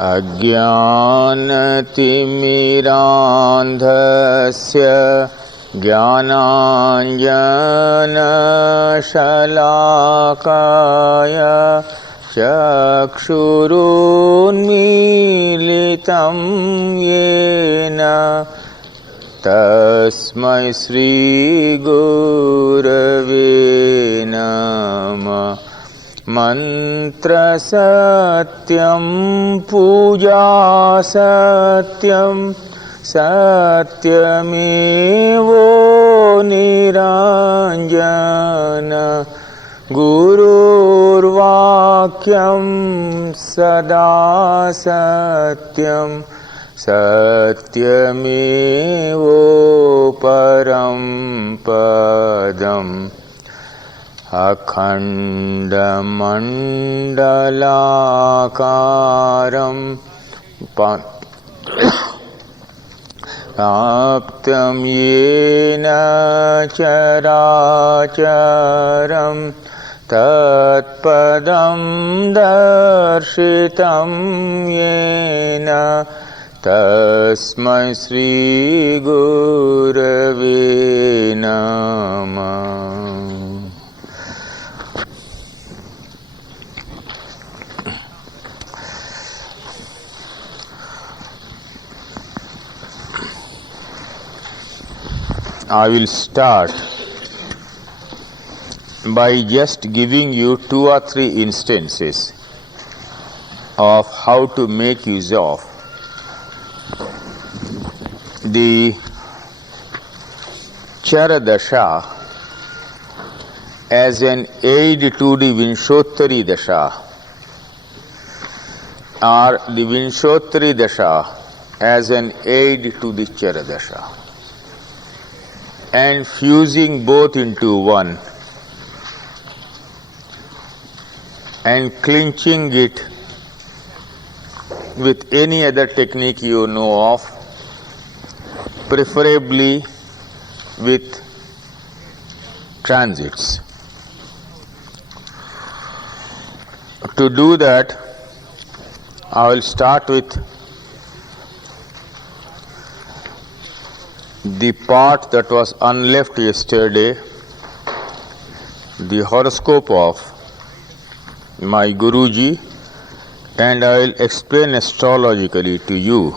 अज्ञानतिमिरान्धस्य ज्ञानाञ्जनशलाकाय चक्षुरुन्मीलितं येन तस्मै श्रीगुरवे नमः। मन्त्रसत्यं पूजासत्यं सत्यमेवो निरञ्जन गुरुर्वाक्यं सदा सत्यं सत्यमेवो परं पदम्। अखण्डमण्डलाकारं व्याप्तं येन चराचरं तत्पदं दर्शितं येन तस्मै श्रीगुरवे नमः। I will start by just giving you 2 or 3 instances of how to make use of the Charadasha as an aid to the Vinshottari Dasha, or the Vinshottari Dasha as an aid to the Charadasha, and fusing both into one and clinching it with any other technique you know of, preferably with transits. To do that, I will start with the part that was unleft yesterday, the horoscope of my Guruji, and I will explain astrologically to you.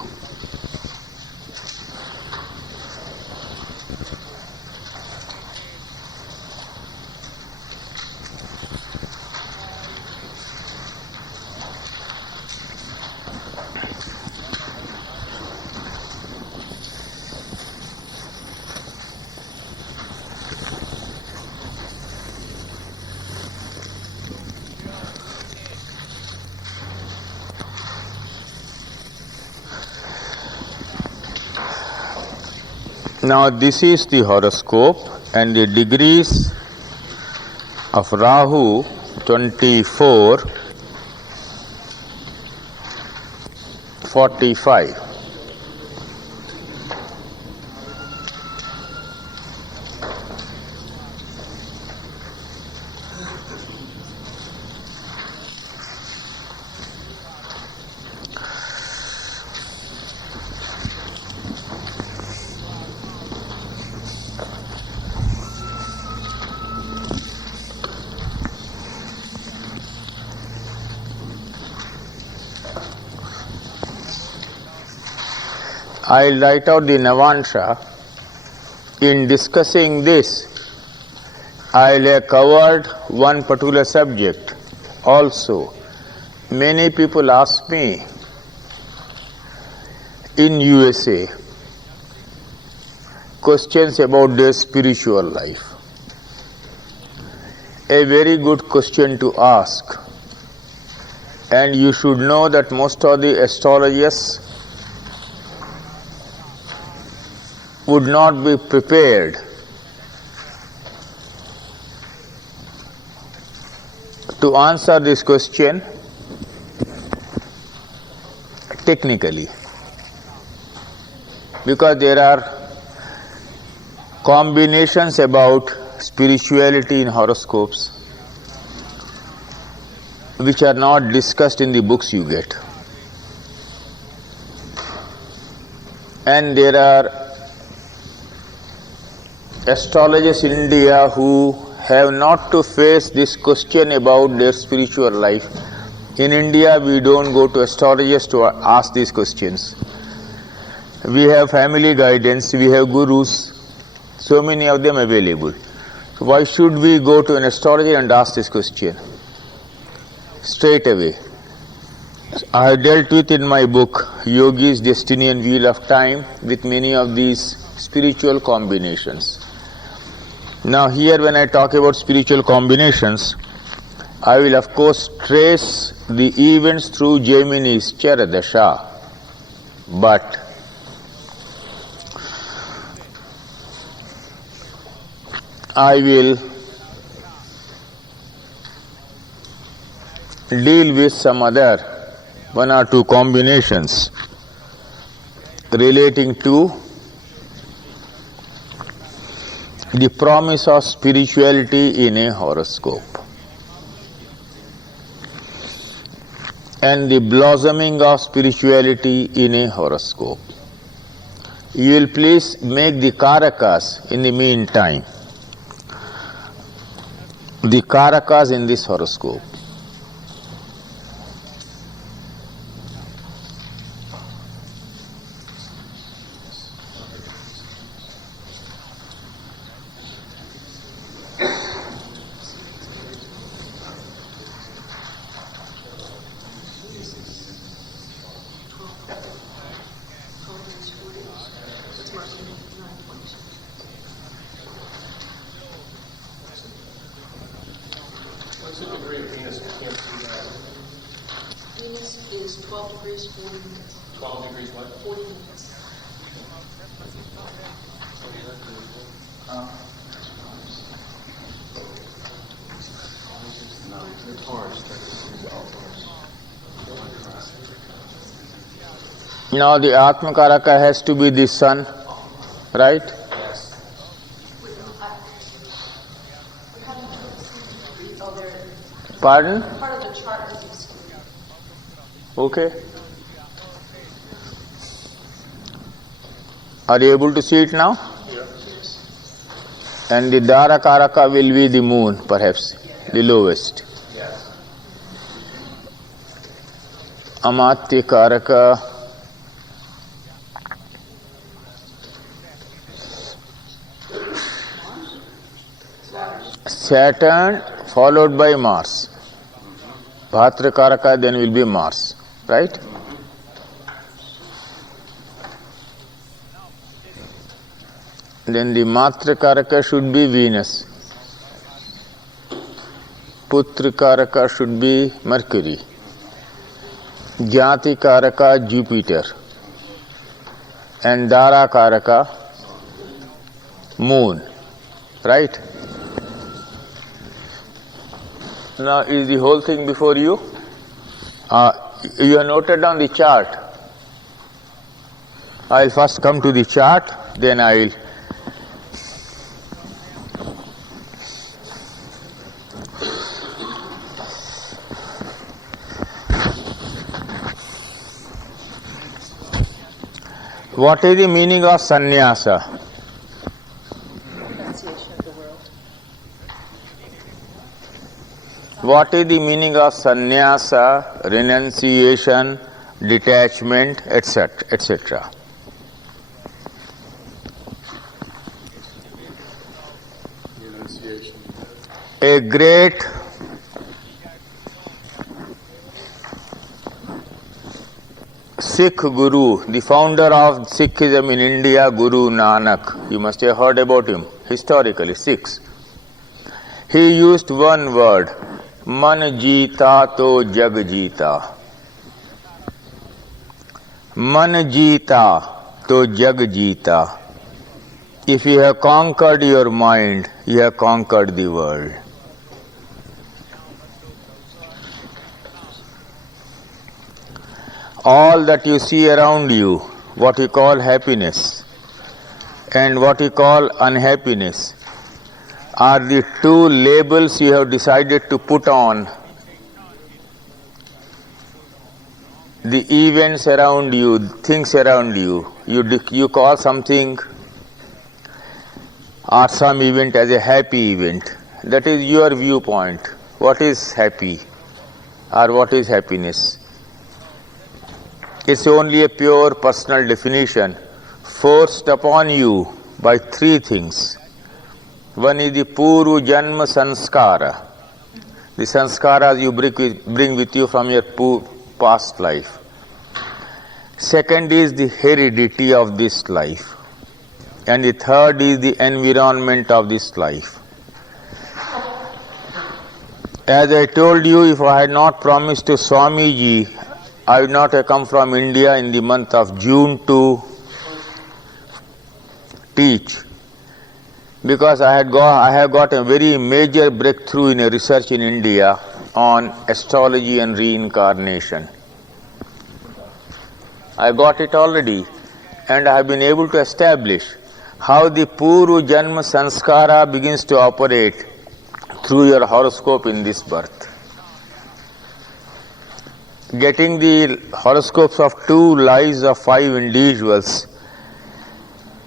Now this is the horoscope, and the degrees of Rahu 24, 45. I'll write out the Navansha. In discussing this, I'll have covered one particular subject also. Many people ask me in USA questions about their spiritual life. A very good question to ask. And you should know that most of the astrologers would not be prepared to answer this question technically, because there are combinations about spirituality in horoscopes which are not discussed in the books you get. And there are astrologers in India who have not to face this question about their spiritual life. In India, we don't go to astrologers to ask these questions. We have family guidance, we have gurus, so many of them available. Why should we go to an astrologer and ask this question? Straight away. I have dealt with in my book, Yogi's Destiny and Wheel of Time, with many of these spiritual combinations. Now here when I talk about spiritual combinations, I will of course trace the events through Jaimini's Charadasha, but I will deal with some other one or two combinations relating to the promise of spirituality in a horoscope and the blossoming of spirituality in a horoscope. You will please make the karakas in the meantime. The karakas in this horoscope. What's the degree of Venus? I can't see that. Venus is 12 degrees 40 minutes. 12 degrees what? 40 minutes. Now the Atmakaraka has to be the sun, right? Yes. Pardon? Part of the chart is excluded. Okay. Are you able to see it now? Yes. And the Dharakaraka will be the moon, perhaps, the lowest. Yes. Amatyakaraka, Saturn followed by Mars. Bhatrakaraka then will be Mars, right? Then the Matrakaraka should be Venus. Putrakaraka should be Mercury. Jatikaraka Jupiter. And Dharakaraka Moon, right? Now is the whole thing before you? You have noted down the chart. I will first come to the chart, then I will What is the meaning of sannyasa? Renunciation of the world. What is the meaning of sannyasa, renunciation, detachment, etc., etc.? Renunciation. A great Sikh Guru, the founder of Sikhism in India, Guru Nanak, you must have heard about him, historically, Sikhs. He used one word, Man Jeeta to Jag Jeeta. Man Jeeta to Jag Jeeta. If you have conquered your mind, you have conquered the world. All that you see around you, what you call happiness and what you call unhappiness, are the two labels you have decided to put on the events around you, things around you, you call something or some event as a happy event. That is your viewpoint. What is happy or what is happiness? It's only a pure personal definition forced upon you by three things. One is the Puru Janma Sanskara, the sanskaras you bring with you from your past life. Second is the heredity of this life. And the third is the environment of this life. As I told you, if I had not promised to Swamiji, I would not have come from India in the month of June to teach, because I have got a very major breakthrough in a research in India on astrology and reincarnation. I got it already, and I have been able to establish how the Puru Janma Sanskara begins to operate through your horoscope in this birth. Getting the horoscopes of 2 lives of 5 individuals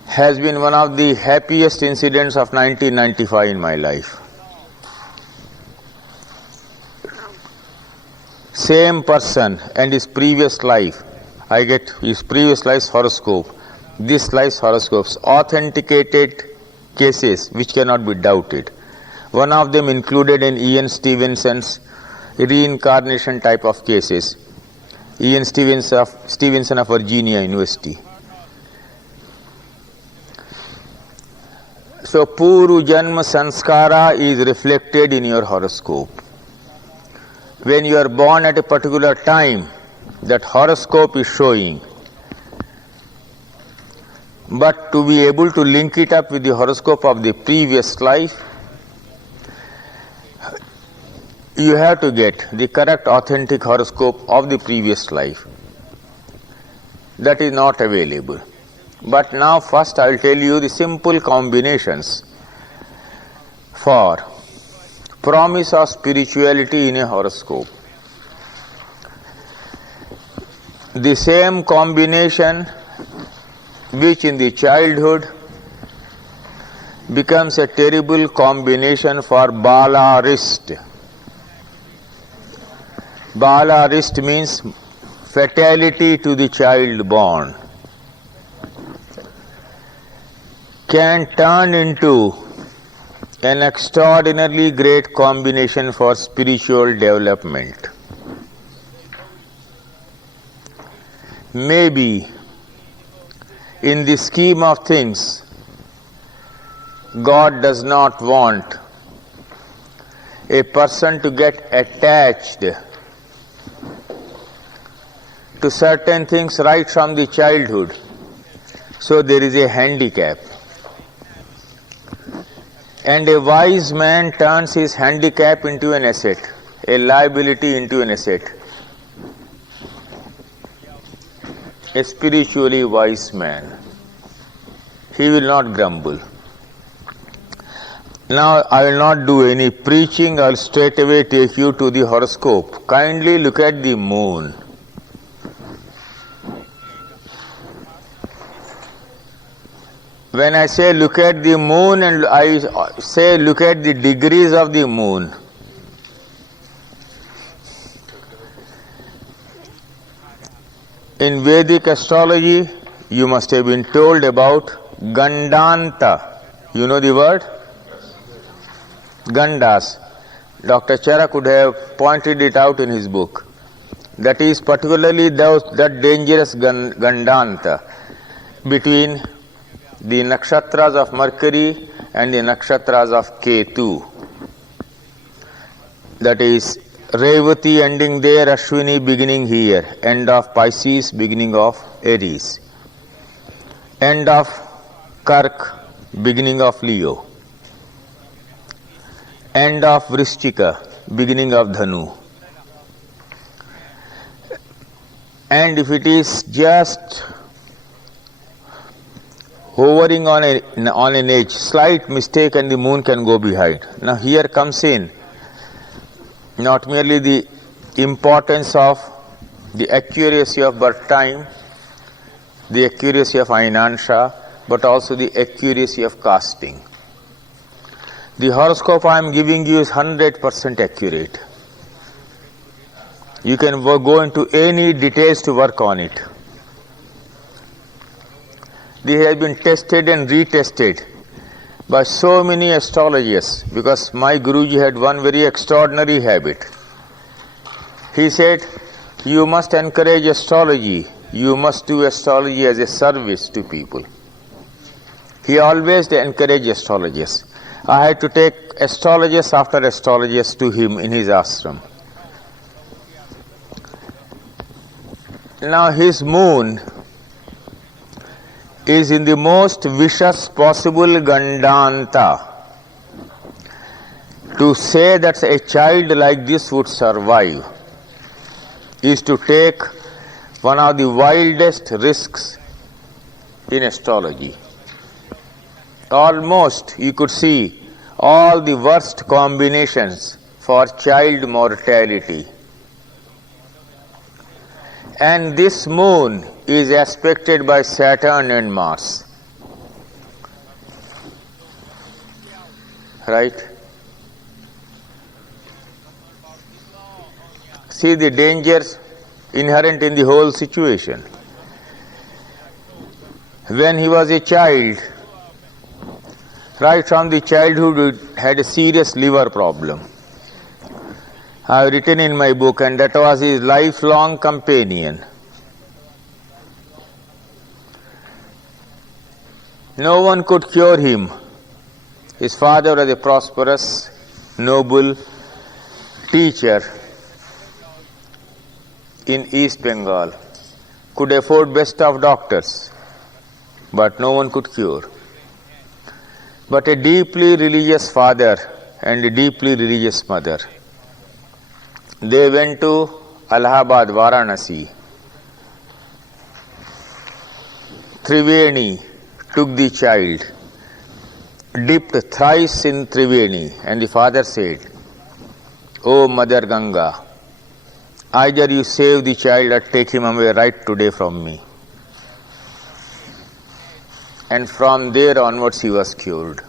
has been one of the happiest incidents of 1995 in my life. Same person and his previous life, I get his previous life's horoscope, this life's horoscopes, authenticated cases which cannot be doubted. One of them included in Ian Stevenson's reincarnation type of cases. Ian Stevenson of Virginia University. So Puru Janma Sanskara is reflected in your horoscope. When you are born at a particular time, that horoscope is showing. But to be able to link it up with the horoscope of the previous life, you have to get the correct authentic horoscope of the previous life. That is not available. But now first I will tell you the simple combinations for promise of spirituality in a horoscope. The same combination which in the childhood becomes a terrible combination for Bala Rist. Bala Rist means fatality to the child born, can turn into an extraordinarily great combination for spiritual development. Maybe in the scheme of things, God does not want a person to get attached to certain things right from the childhood. So there is a handicap. And a wise man turns his handicap into an asset, a liability into an asset. A spiritually wise man, he will not grumble. Now I will not do any preaching, I will straight away take you to the horoscope. Kindly look at the moon. When I say look at the moon and I say look at the degrees of the moon, in Vedic astrology you must have been told about Gandanta. You know the word? Gandas. Dr. Chara could have pointed it out in his book. That is particularly that dangerous Gandanta between the nakshatras of Mercury and the nakshatras of Ketu. That is Revati ending there, Ashwini beginning here, end of Pisces, beginning of Aries, end of Kark, beginning of Leo, end of Vrishchika, beginning of Dhanu. And if it is just hovering on an edge, slight mistake and the moon can go behind. Now here comes in not merely the importance of the accuracy of birth time, the accuracy of Ainansha, but also the accuracy of casting. The horoscope I am giving you is 100% accurate. You can go into any details to work on it. This has been tested and retested by so many astrologers, because my Guruji had one very extraordinary habit. He said, you must encourage astrology. You must do astrology as a service to people. He always encouraged astrologers. I had to take astrologers after astrologers to him in his ashram. Now his moon is in the most vicious possible Gandanta. To say that a child like this would survive is to take one of the wildest risks in astrology. Almost you could see all the worst combinations for child mortality. And this moon is aspected by Saturn and Mars. Right? See the dangers inherent in the whole situation. When he was a child, right from the childhood, he had a serious liver problem. I have written in my book, and that was his lifelong companion. No one could cure him. His father was a prosperous, noble teacher in East Bengal, could afford best of doctors, but no one could cure. But a deeply religious father and a deeply religious mother, they went to Allahabad, Varanasi. Triveni took the child, dipped thrice in Triveni, and the father said, "O Mother Ganga, either you save the child or take him away right today from me." And from there onwards he was cured.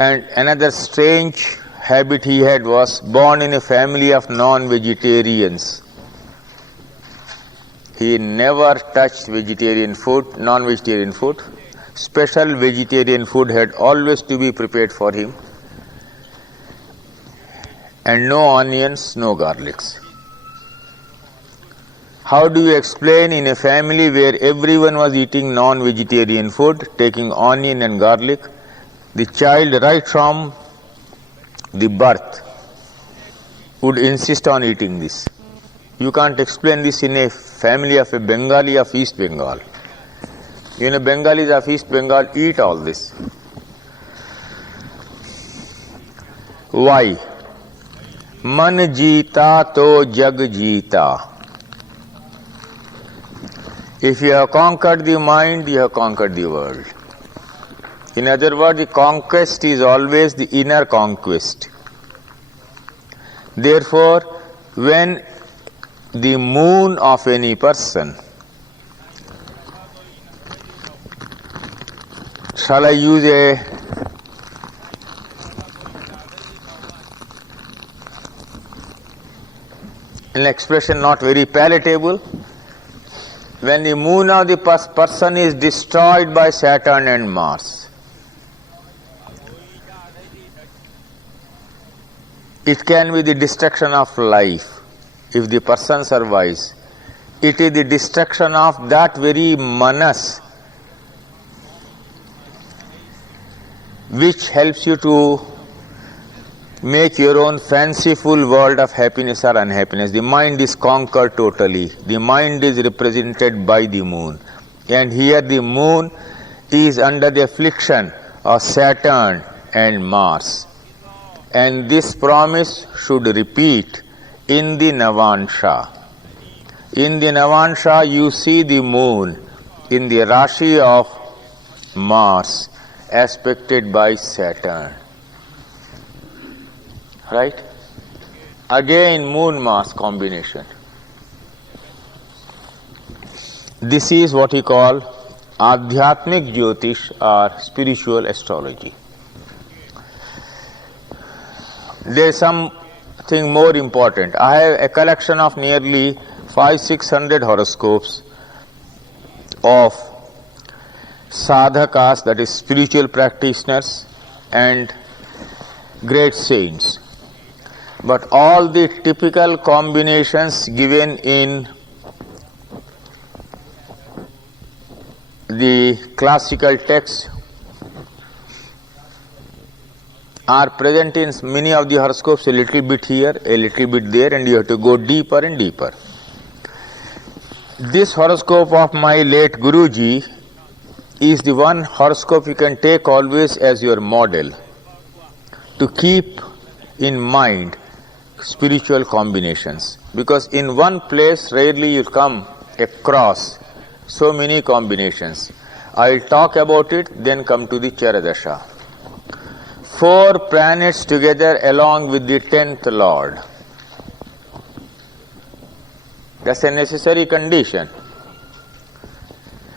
And another strange habit he had was born in a family of non-vegetarians. He never touched vegetarian food, non-vegetarian food. Special vegetarian food had always to be prepared for him. And no onions, no garlics. How do you explain in a family where everyone was eating non-vegetarian food, taking onion and garlic, the child right from the birth would insist on eating this? You can't explain this in a family of a Bengali of East Bengal. You know, Bengalis of East Bengal eat all this. Why? Man jeeta to jag jeeta. If you have conquered the mind, you have conquered the world. In other words, the conquest is always the inner conquest. Therefore, when the moon of any person, shall I use an expression not very palatable? When the moon of the person is destroyed by Saturn and Mars, it can be the destruction of life. If the person survives, it is the destruction of that very manas which helps you to make your own fanciful world of happiness or unhappiness. The mind is conquered totally. The mind is represented by the moon. And here the moon is under the affliction of Saturn and Mars. And this promise should repeat in the Navansha. In the Navansha you see the moon in the Rashi of Mars aspected by Saturn. Right? Again, moon-Mars combination. This is what we call Adhyatmik Jyotish or spiritual astrology. There is something more important. I have a collection of nearly 500-600 horoscopes of sadhakas, that is spiritual practitioners and great saints. But all the typical combinations given in the classical texts are present in many of the horoscopes, a little bit here, a little bit there, and you have to go deeper and deeper. This horoscope of my late Guruji is the one horoscope you can take always as your model to keep in mind spiritual combinations, because in one place rarely you come across so many combinations. I will talk about it, then come to the Charadasha. 4 planets together along with the 10th Lord. That's a necessary condition.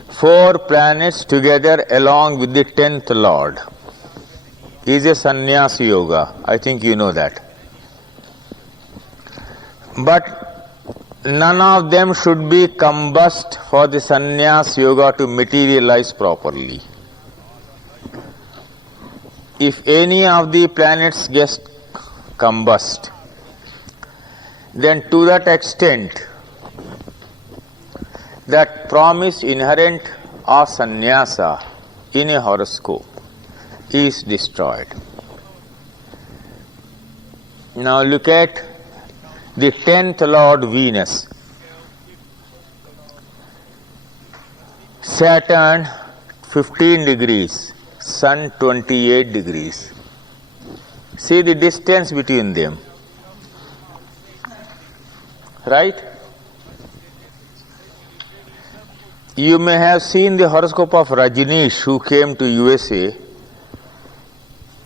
4 planets together along with the 10th Lord is a sannyas yoga. I think you know that. But none of them should be combust for the sannyas yoga to materialize properly. If any of the planets gets combust, then to that extent that promise inherent of sannyasa in a horoscope is destroyed. Now look at the 10th Lord Venus. Saturn 15 degrees, Sun 28 degrees. See the distance between them. Right? You may have seen the horoscope of Rajneesh, who came to USA.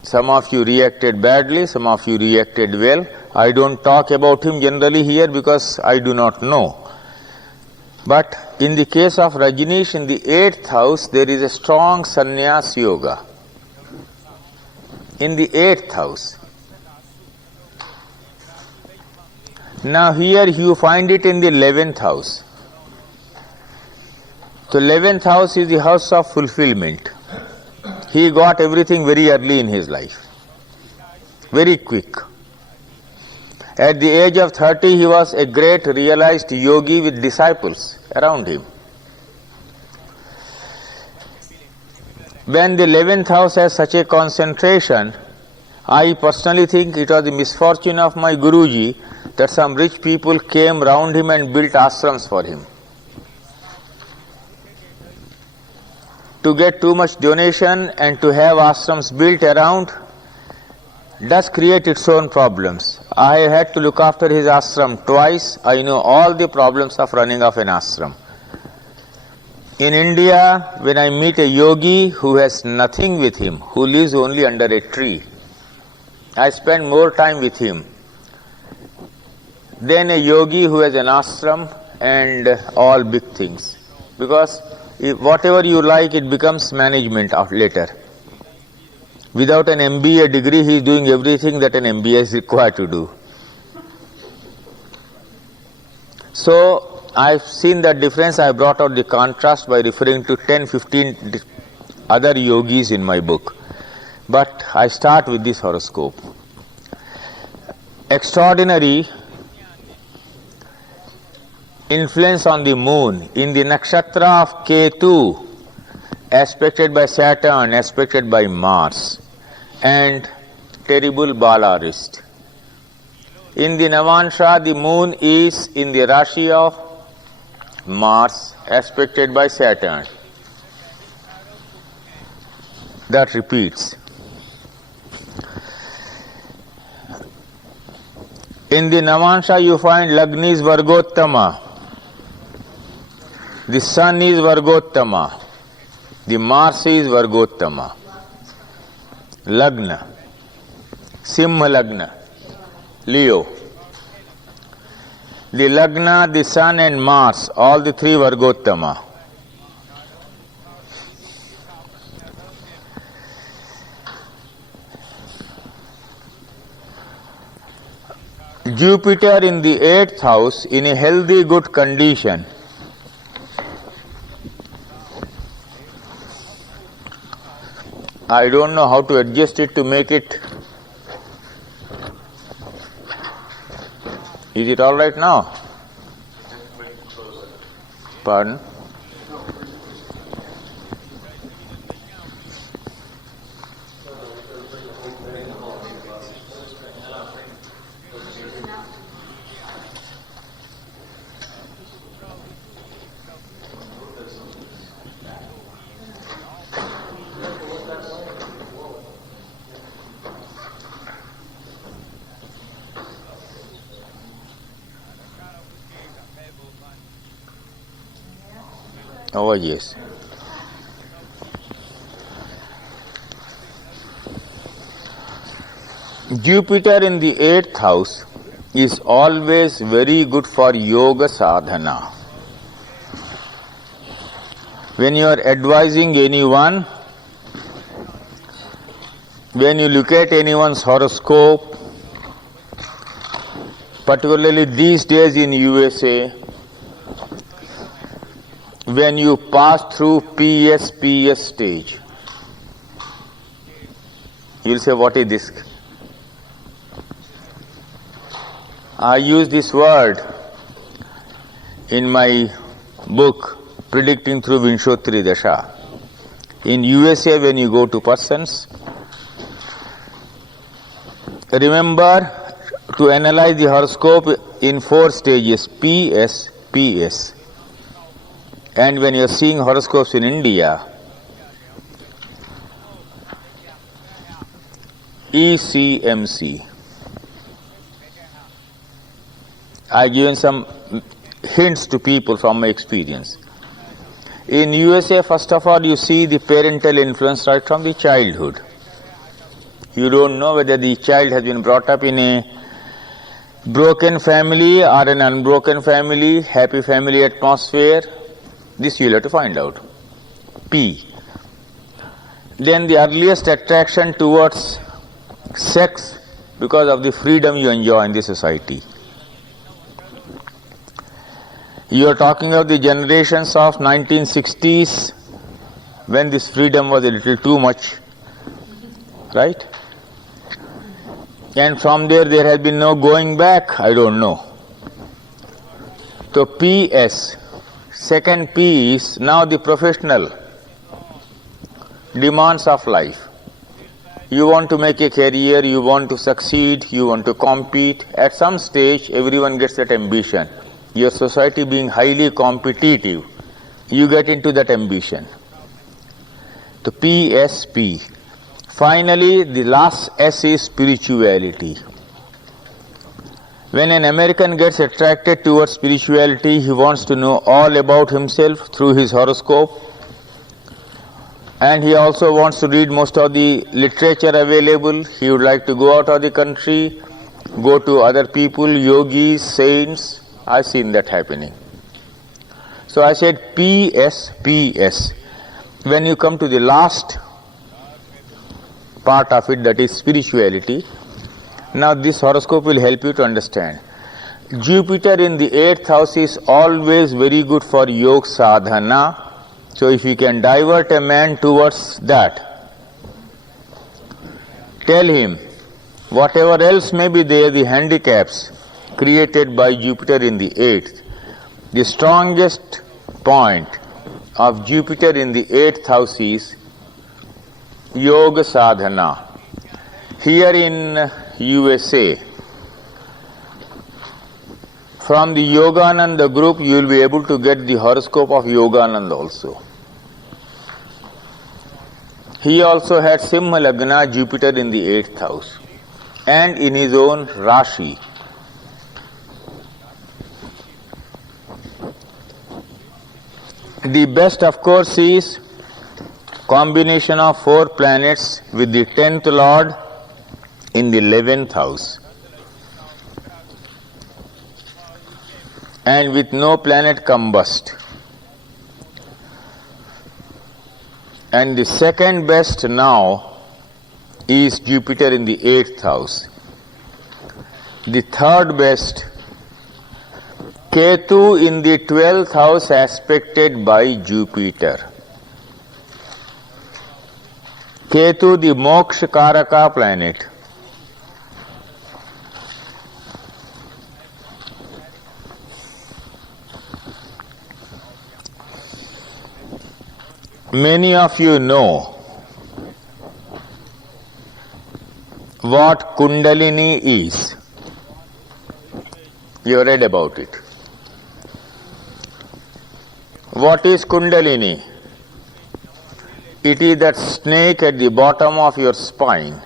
Some of you reacted badly, some of you reacted well. I don't talk about him generally here because I do not know. But in the case of Rajneesh, in the 8th house, there is a strong sannyas yoga. In the 8th house. Now here you find it in the 11th house. So 11th house is the house of fulfillment. He got everything very early in his life. Very quick. At the age of 30, he was a great realized yogi with disciples around him. When the 11th house has such a concentration, I personally think it was the misfortune of my Guruji that some rich people came round him and built ashrams for him. To get too much donation and to have ashrams built around does create its own problems. I had to look after his ashram twice. I know all the problems of running off an ashram. In India, when I meet a yogi who has nothing with him, who lives only under a tree, I spend more time with him than a yogi who has an ashram and all big things. Because whatever you like, it becomes management of later. Without an MBA degree, he is doing everything that an MBA is required to do. So, I have seen that difference. I brought out the contrast by referring to 10-15 other yogis in my book. But I start with this horoscope. Extraordinary influence on the moon in the nakshatra of Ketu, aspected by Saturn, aspected by Mars, and terrible Balarist. In the Navansha, the moon is in the Rashi of Mars, aspected by Saturn. That repeats. In the Navansha, you find Lagni is Vargottama. The Sun is Vargottama. The Mars is Vargottama. Lagna. Simha Lagna. Leo. The Lagna, the Sun and Mars, all the three Vargottama. Jupiter in the 8th house in a healthy, good condition. I don't know how to adjust it to make it. Is it all right now? Pardon? Oh, yes. Jupiter in the 8th house is always very good for yoga sadhana. When you are advising anyone, when you look at anyone's horoscope, particularly these days in USA, when you pass through PS stage, you will say, what is this? I use this word in my book, Predicting Through Vinshotri Dasha. In USA, when you go to persons, remember to analyze the horoscope in 4 stages, PS. And when you are seeing horoscopes in India, ECMC. I given some hints to people from my experience. In USA, first of all, you see the parental influence right from the childhood. You don't know whether the child has been brought up in a broken family or an unbroken family, happy family atmosphere. This you will have to find out. P. Then the earliest attraction towards sex because of the freedom you enjoy in the society. You are talking of the generations of 1960s when this freedom was a little too much, right? And from there has been no going back, I don't know. So PS, second P is now the professional demands of life. You want to make a career, you want to succeed, you want to compete. At some stage, everyone gets that ambition. Your society being highly competitive, you get into that ambition. So PSP. Finally, the last S is spirituality. When an American gets attracted towards spirituality, he wants to know all about himself through his horoscope. And he also wants to read most of the literature available. He would like to go out of the country, go to other people, yogis, saints. I've seen that happening. So I said PS. When you come to the last part of it, that is spirituality, now this horoscope will help you to understand. Jupiter in the 8th house is always very good for yoga sadhana. So if you can divert a man towards that, tell him whatever else may be there, the handicaps created by Jupiter in the 8th, the strongest point of Jupiter in the 8th house is yoga sadhana. Here in USA, from the Yogananda group, you will be able to get the horoscope of Yogananda also. He also had Simha Lagna, Jupiter in the 8th house, and in his own Rashi. The best, of course, is combination of 4 planets with the 10th Lord in the 11th house. and with no planet combust. And the second best now is Jupiter in the 8th house. The third best, Ketu in the 12th house aspected by Jupiter. Ketu, the Moksha Karaka planet. Many of you know what Kundalini is. You read about it. What is Kundalini? It is that snake at the bottom of your spine,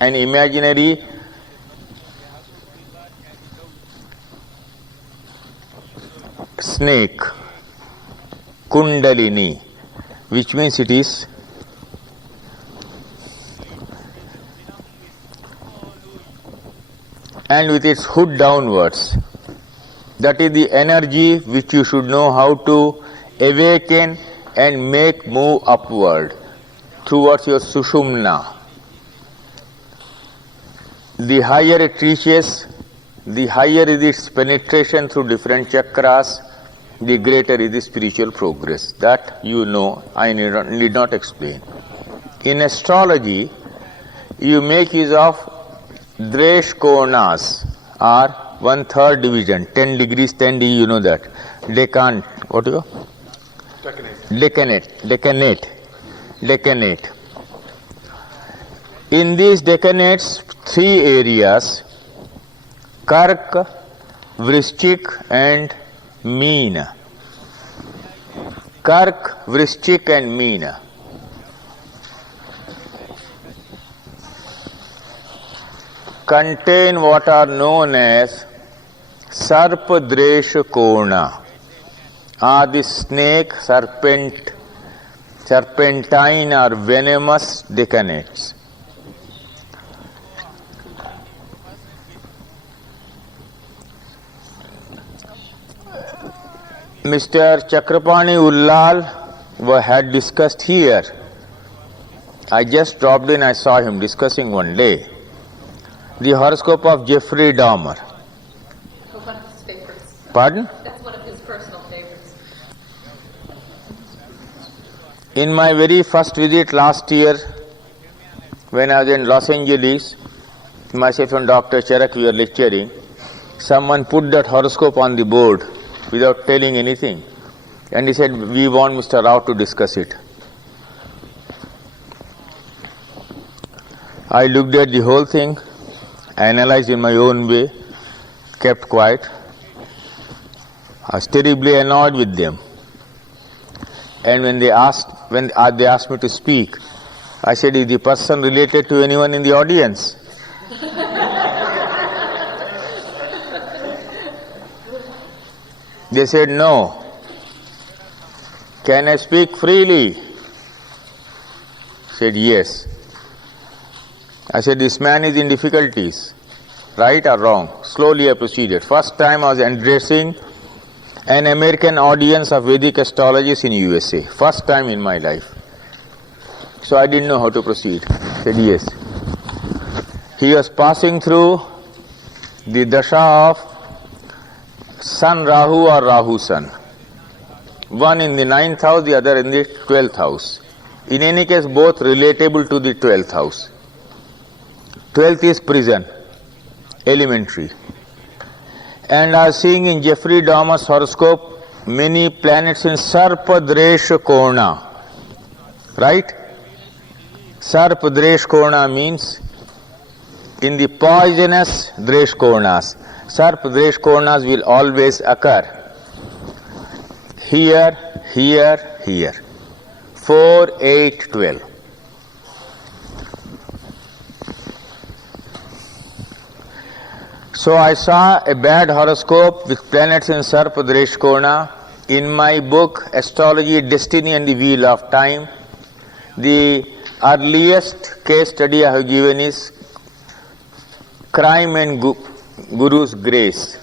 an imaginary snake, Kundalini, which means it is and with its hood downwards. That is the energy which you should know how to awaken and make move upward towards your Sushumna. The higher it reaches, the higher is its penetration through different chakras, the greater is the spiritual progress. That you know, I need not explain. In astrology, you make use of Dresh Konas, or 1/3 division, 10 degrees, 10 degrees, you know that. Decant, what you? Decanate. In these decanates, 3 areas, Kark, Vrishchik and Meena. Kark, Vrishchik and Meena. Contain what are known as Sarpadresh Kona, are the snake, serpentine or venomous decanates. Mr. Chakrapani Ullal had discussed here. I just dropped in, I saw him discussing one day the horoscope of Jeffrey Dahmer. One of his favorites. Pardon? That's one of his personal favorites. In my very first visit last year, when I was in Los Angeles, myself and Dr. Charak, we were lecturing, someone put that horoscope on the board without telling anything. And he said, we want Mr. Rao to discuss it. I looked at the whole thing, analyzed in my own way, kept quiet. I was terribly annoyed with them. And when they asked me to speak, I said, is the person related to anyone in the audience? They said, no. Can I speak freely? Said, yes. I said, this man is in difficulties. Right or wrong? Slowly I proceeded. First time I was addressing an American audience of Vedic astrologers in USA. First time in my life. So I didn't know how to proceed. Said, yes. He was passing through the dasha of Sun Rahu or Rahu Sun. One in the 9th house, the other in the 12th house. In any case, both relatable to the 12th house. 12th is prison, elementary. And I was seeing in Jeffrey Dahmer's horoscope many planets in Sarpadresh Kona. Right? Sarpadresh Kona means in the poisonous Dresh Konas. Sarpadresh Konas will always occur. Here, here, here. 4, 8, 12. So I saw a bad horoscope with planets in Sarpadresh Kona. In my book, Astrology, Destiny and the Wheel of Time, the earliest case study I have given is Crime and Guru's Grace.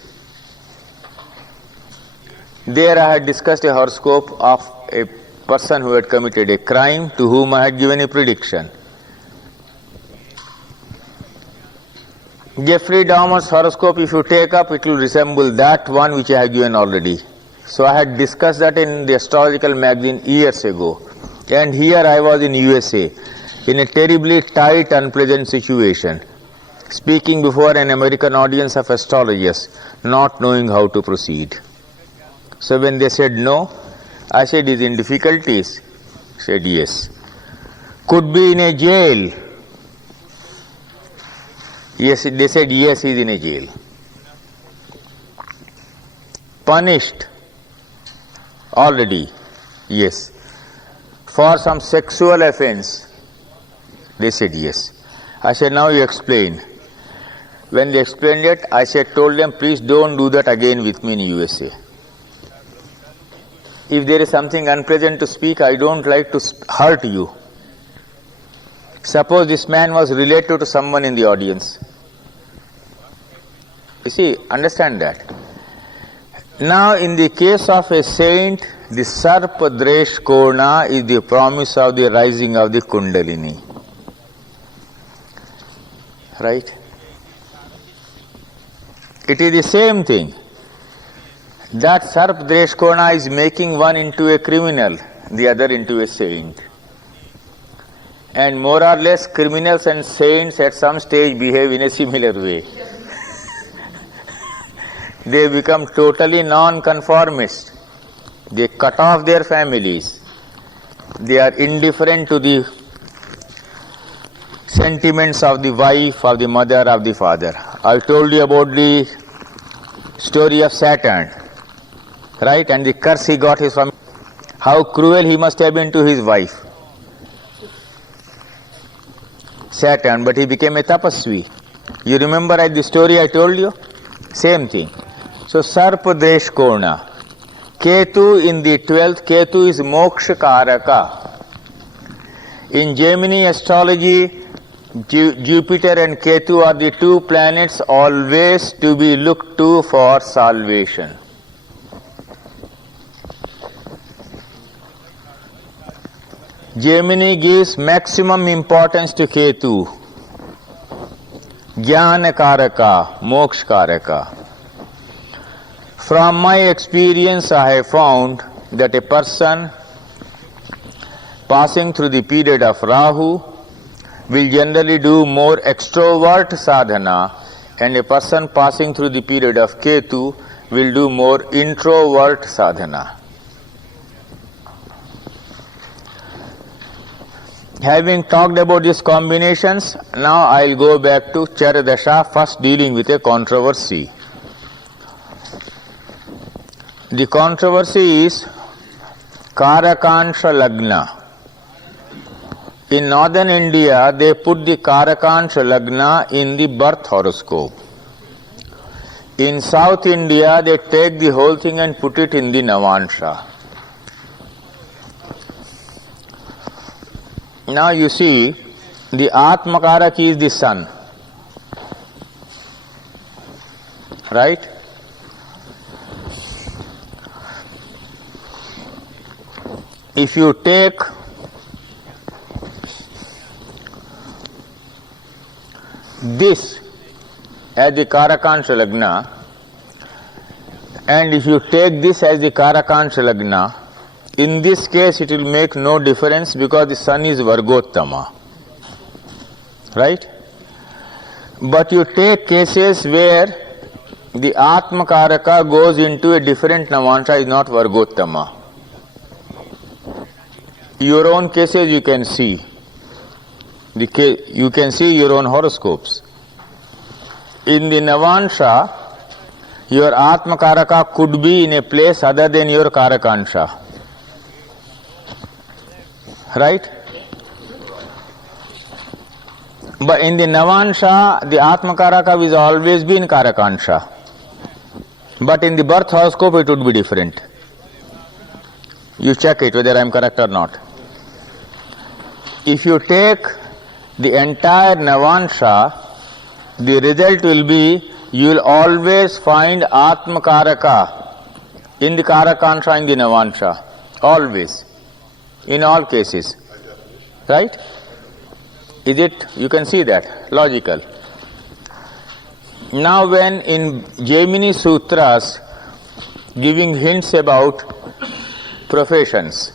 There I had discussed a horoscope of a person who had committed a crime to whom I had given a prediction. Jeffrey Dahmer's horoscope, if you take up, it will resemble that one which I have given already. So I had discussed that in the astrological magazine years ago. And here I was in USA, in a terribly tight, unpleasant situation, speaking before an American audience of astrologers, not knowing how to proceed. So when they said no, I said, is in difficulties? Said yes. Could be in a jail. Yes, they said yes, he is in a jail. Punished already, yes. For some sexual offense, they said yes. I said, now you explain. When they explained it, I told them, please don't do that again with me in USA. If there is something unpleasant to speak, I don't like to hurt you. Suppose this man was related to someone in the audience. You see, understand that. Now, in the case of a saint, the Sarpa Dresh Kona is the promise of the rising of the Kundalini. Right? It is the same thing. That Sarpa Dresh Kona is making one into a criminal, the other into a saint. And more or less, criminals and saints at some stage behave in a similar way. They become totally non-conformist. They cut off their families. They are indifferent to the sentiments of the wife, of the mother, of the father. I told you about the story of Saturn, right? And the curse he got is from how cruel he must have been to his wife. Saturn, but he became a tapasvi. You remember the story I told you? Same thing. So Sarpa Desh Kona. Ketu in the 12th, Ketu is Moksha Karaka. In Jaimini astrology, Jupiter and Ketu are the two planets always to be looked to for salvation. Jaimini gives maximum importance to Ketu. Jnana Karaka, Moksha Karaka. From my experience, I have found that a person passing through the period of Rahu will generally do more extrovert sadhana, and a person passing through the period of Ketu will do more introvert sadhana. Having talked about these combinations, now I will go back to Charadasha, first dealing with a controversy. The controversy is Karakansha Lagna. In northern India, they put the Karakansha Lagna in the birth horoscope. In South India, they take the whole thing and put it in the Navansha. Now you see, the Atmakaraki is the sun. Right? If you take this as the Karakansha Lagna, and if you take this as the Karakansha Lagna, in this case it will make no difference because the sun is Vargottama. Right? But you take cases where the Atmakaraka goes into a different Navansha, is not Vargottama. Your own cases you can see. You can see your own horoscopes. In the Navansha, your Atmakaraka could be in a place other than your Karakansha. Right? But in the Navansha, the Atmakaraka will always be in Karakansha. But in the birth horoscope, it would be different. You check it whether I am correct or not. If you take the entire Navansha, the result will be you will always find Atmakaraka in the Karakansha, in the Navansha, always, in all cases, right? Is it? You can see that, logical. Now when in Jaimini Sutras giving hints about professions,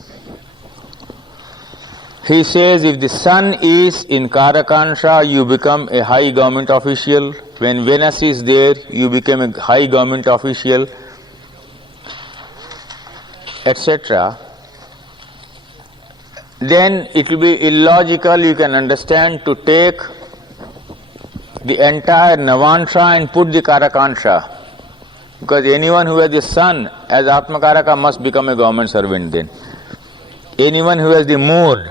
he says if the sun is in Karakansha, you become a high government official. When Venus is there, you become a high government official, etc. Then it will be illogical, you can understand, to take the entire Navansha and put the Karakansha. Because anyone who has the sun as Atmakaraka must become a government servant then. Anyone who has the moon,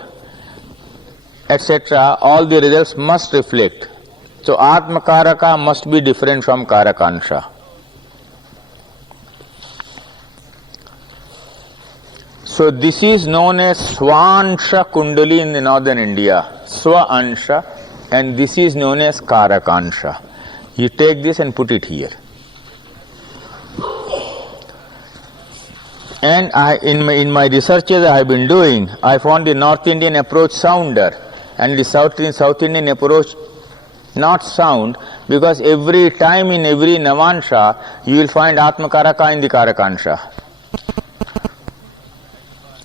etc., all the results must reflect. So Atmakaraka must be different from Karakansha. So this is known as Swansha Kundali in the northern India, Swansha, and this is known as Karakansha. You take this and put it here. And in my researches I have been doing, I found the North Indian approach sounder and the South Indian approach not sound, because every time in every Navansha you will find Atmakaraka in the Karakansha.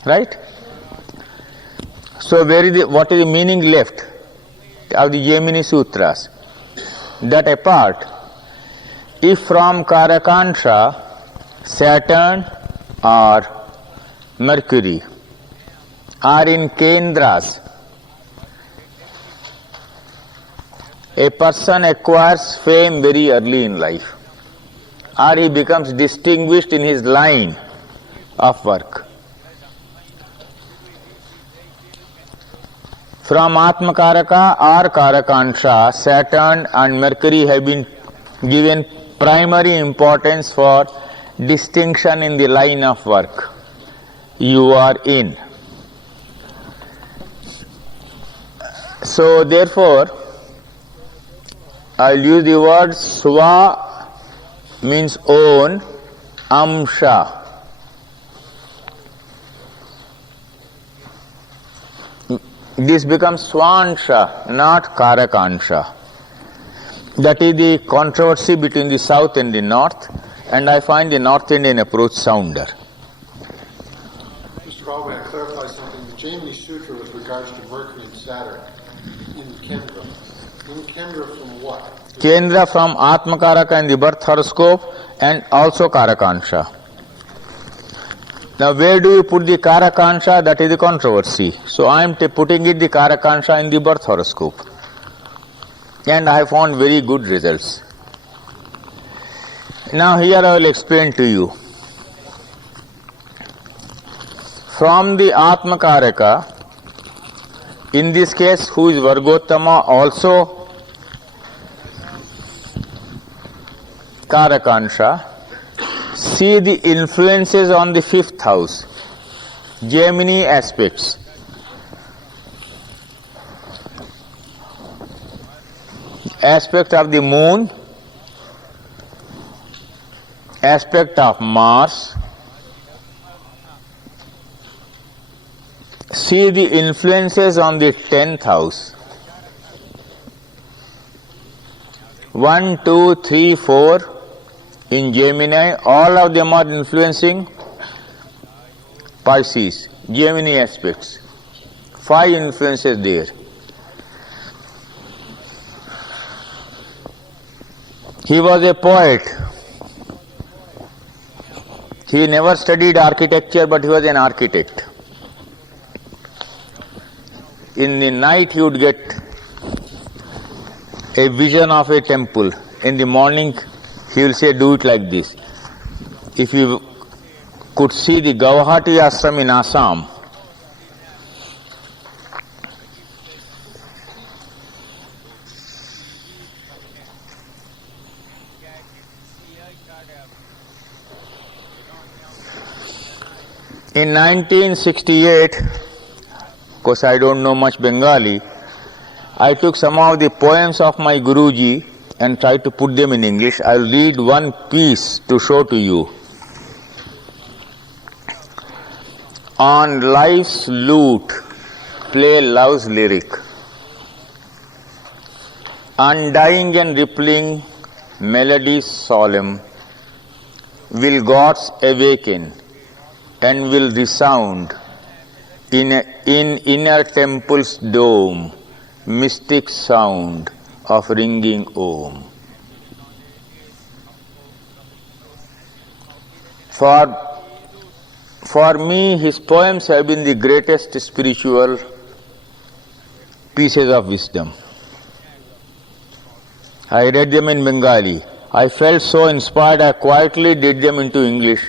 Right? So what is the meaning left of the Jaimini Sutras? That apart, if from Karakansha Saturn or Mercury are in Kendras, a person acquires fame very early in life, or he becomes distinguished in his line of work. From Atmakaraka or Karakansha, Saturn and Mercury have been given primary importance for distinction in the line of work you are in. So therefore, I'll use the word Swa means own, Amsha. This becomes Swansha, not Karakansha. That is the controversy between the South and the North, and I find the North Indian approach sounder. Mr. Paul, may I clarify something? The Jaimini Sutra with regards to Mercury and Saturn in Kendra. In Kendra from what? Kendra from Atmakaraka in the birth horoscope and also Karakansha. Now where do you put the Karakansha? That is the controversy. So I am putting it the Karakansha in the birth horoscope. And I found very good results. Now here I will explain to you. From the Atmakaraka, in this case who is Vargottama, also Karakansha, see the influences on the fifth house, Jaimini aspects. Aspect of the moon, aspect of Mars. See the influences on the 10th house. 1, 2, 3, 4 in Gemini, all of them are influencing Pisces, Gemini aspects. 5 influences there. He was a poet. He never studied architecture, but he was an architect. In the night he would get a vision of a temple. In the morning he will say, do it like this. If you could see the Guwahati ashram in Assam, in 1968, of course I don't know much Bengali, I took some of the poems of my Guruji and tried to put them in English. I will read one piece to show to you. On life's lute play love's lyric. Undying and rippling melodies solemn will gods awaken and will resound in inner temple's dome, mystic sound of ringing Om. For me, his poems have been the greatest spiritual pieces of wisdom. I read them in Bengali. I felt so inspired, I quietly did them into English.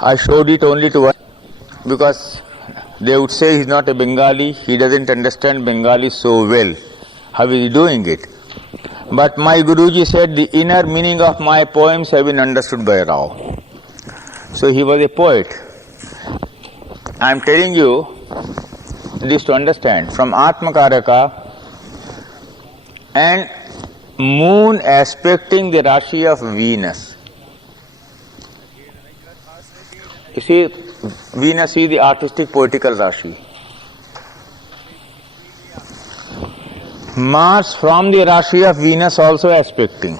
I showed it only to one because they would say he's not a Bengali, he doesn't understand Bengali so well. How is he doing it? But my Guruji said the inner meaning of my poems have been understood by Rao. So he was a poet. I am telling you this to understand. From Atmakaraka and moon aspecting the Rashi of Venus. You see, Venus is the artistic poetical Rashi. Mars from the Rashi of Venus also aspecting.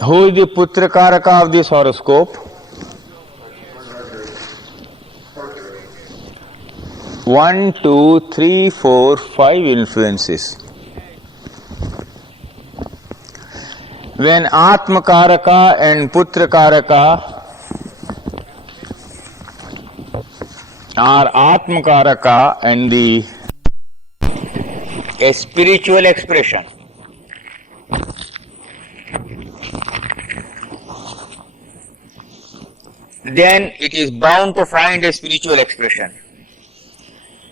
Who is the Putra Karaka of this horoscope? 1, 2, 3, 4, 5 influences. When Atmakaraka and Putrakaraka are Atmakaraka and a spiritual expression, then it is bound to find a spiritual expression.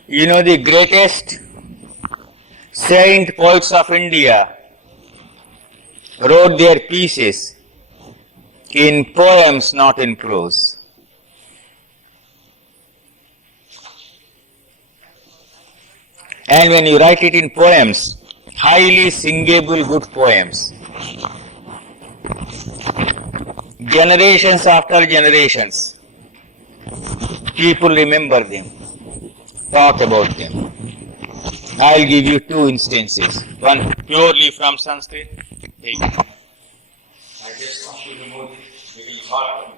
You know, the greatest saint poets of India wrote their pieces in poems, not in prose. And when you write it in poems, highly singable good poems, generations after generations, people remember them, talk about them. I'll give you two instances. One purely from Sanskrit. I just want you to know this. It will hard.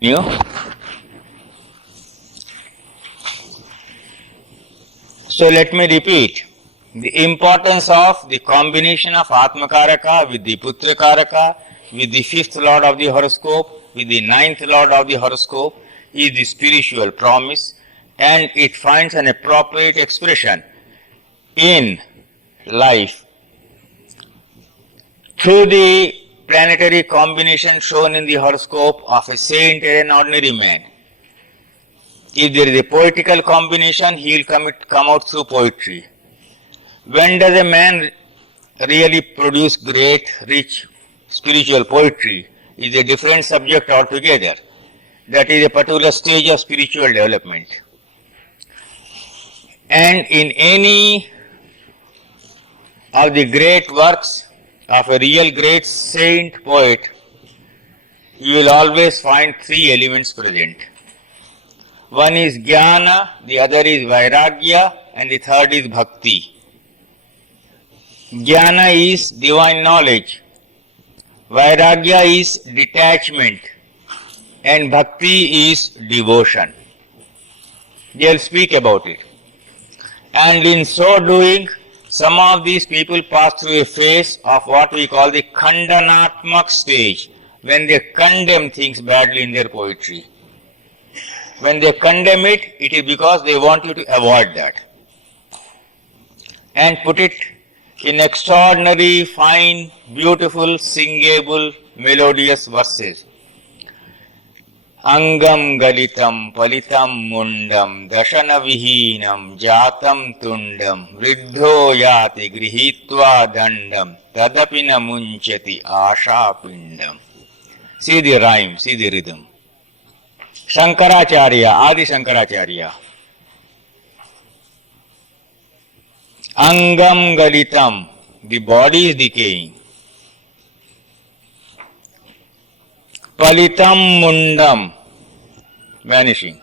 You? So let me repeat. The importance of the combination of Atmakaraka with the Putrakaraka, with the fifth lord of the horoscope, with the ninth lord of the horoscope is the spiritual promise, and it finds an appropriate expression in life through the planetary combination shown in the horoscope of a saint and an ordinary man. If there is a poetical combination, he will come out through poetry. When does a man really produce great, rich, spiritual poetry? Is a different subject altogether. That is a particular stage of spiritual development. And in any of the great works of a real great saint poet, you will always find three elements present. One is jnana, the other is vairagya, and the third is bhakti. Jnana is divine knowledge, vairagya is detachment, and bhakti is devotion. They will speak about it. And in so doing, some of these people pass through a phase of what we call the khandanatmak stage, when they condemn things badly in their poetry. When they condemn it, it is because they want you to avoid that and put it in extraordinary, fine, beautiful, singable, melodious verses. Angam galitam palitam mundam dashana vihinam jatam tundam riddho yati grihitva dandam tadapina munchati asha pindam. See the rhyme, see the rhythm. Shankaracharya, Adi Shankaracharya, Angam galitam, the body is decaying. Palitam mundam, vanishing.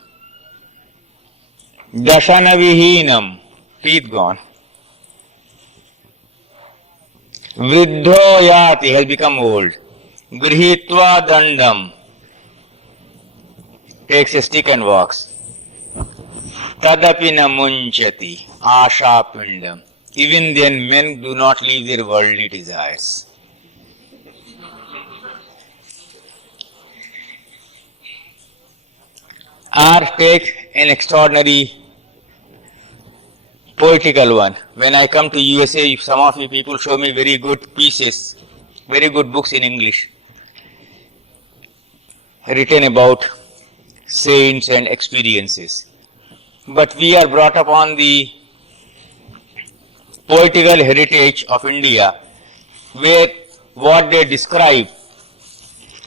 Dashana vihinam, teeth gone. Vriddho yati, has become old. Grihitva dandam, takes a stick and walks. Tadapi na munchati, asha pindam. Even then men do not leave their worldly desires. Or take an extraordinary poetical one. When I come to USA, some of you people show me very good pieces, very good books in English, written about saints and experiences. But we are brought up on the poetical heritage of India, where what they describe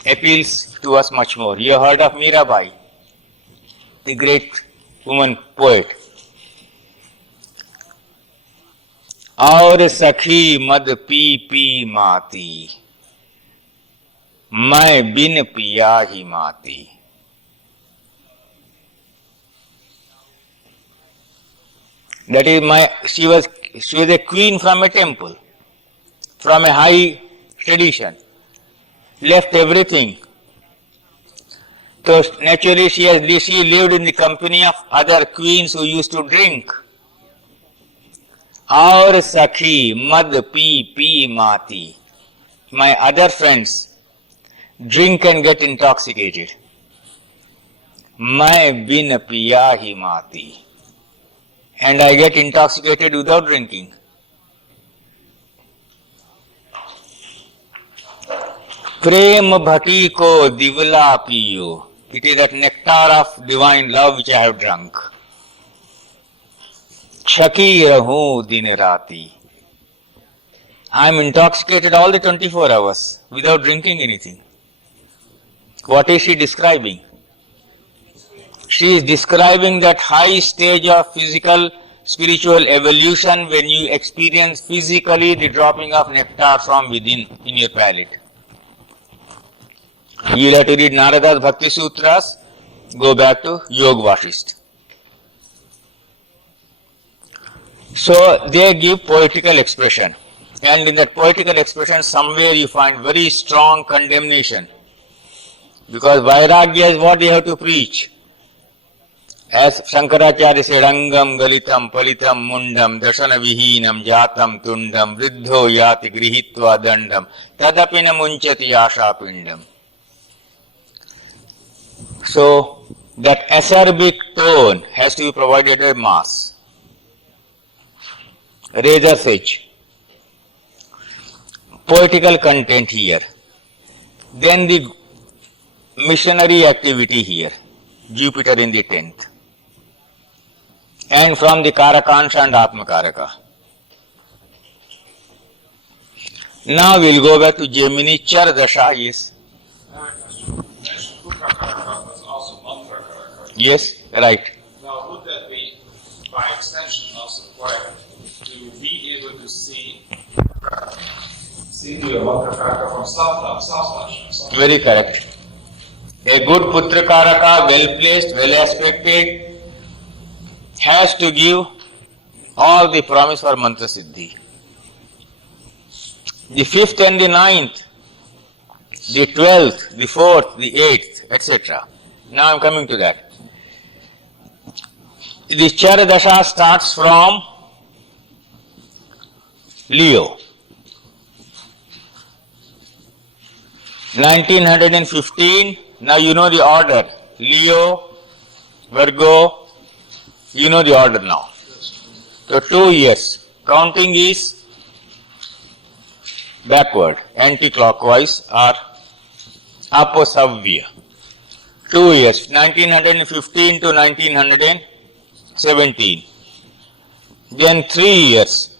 appeals to us much more. You have heard of Mirabai, the great woman poet. और सखी मद P P माती, मैं बिन पिया ही माती. That is she was a queen from a temple, from a high tradition, left everything. So naturally she lived in the company of other queens who used to drink. Aur sakhi mad pee pee mati. My other friends drink and get intoxicated. Main bin piya hi mati. And I get intoxicated without drinking. Prem bhati ko divla piyo. It is that nectar of divine love which I have drunk. Chaki rahu din rati. I am intoxicated all the 24 hours without drinking anything. What is she describing? She is describing that high stage of physical, spiritual evolution when you experience physically the dropping of nectar from within in your palate. You will have to read Narada's Bhakti Sutras, go back to Yog Vashist. So they give poetical expression, and in that poetical expression somewhere you find very strong condemnation, because Vairagya is what they have to preach. As Shankaracharya said, Angam galitam palitam mundam dashana vihinam jatam tundam vriddho yati grihitva dandam tadapina munchati asha pindam. So that acerbic tone has to be provided by mass. Razor's edge. Poetical content here. Then the missionary activity here. Jupiter in the 10th. And from the Karakansha and Atmakaraka. Now we'll go back to Jaimini Char Dasha, yes. Yes, right. Now, would that be, by extension, also correct to be able to see the Mantrakaraka from South? Very correct. A good Putrakaraka, well placed, well aspected, has to give all the promise for Mantra Siddhi. The 5th and the 9th, the 12th, the 4th, the 8th, etc. Now I am coming to that. The Chara Dasha starts from Leo. 1915, now you know the order. Leo, Virgo, you know the order now. So 2 years. Counting is backward, anti-clockwise or aposavya. 2 years, 1915 to 1917. Then 3 years,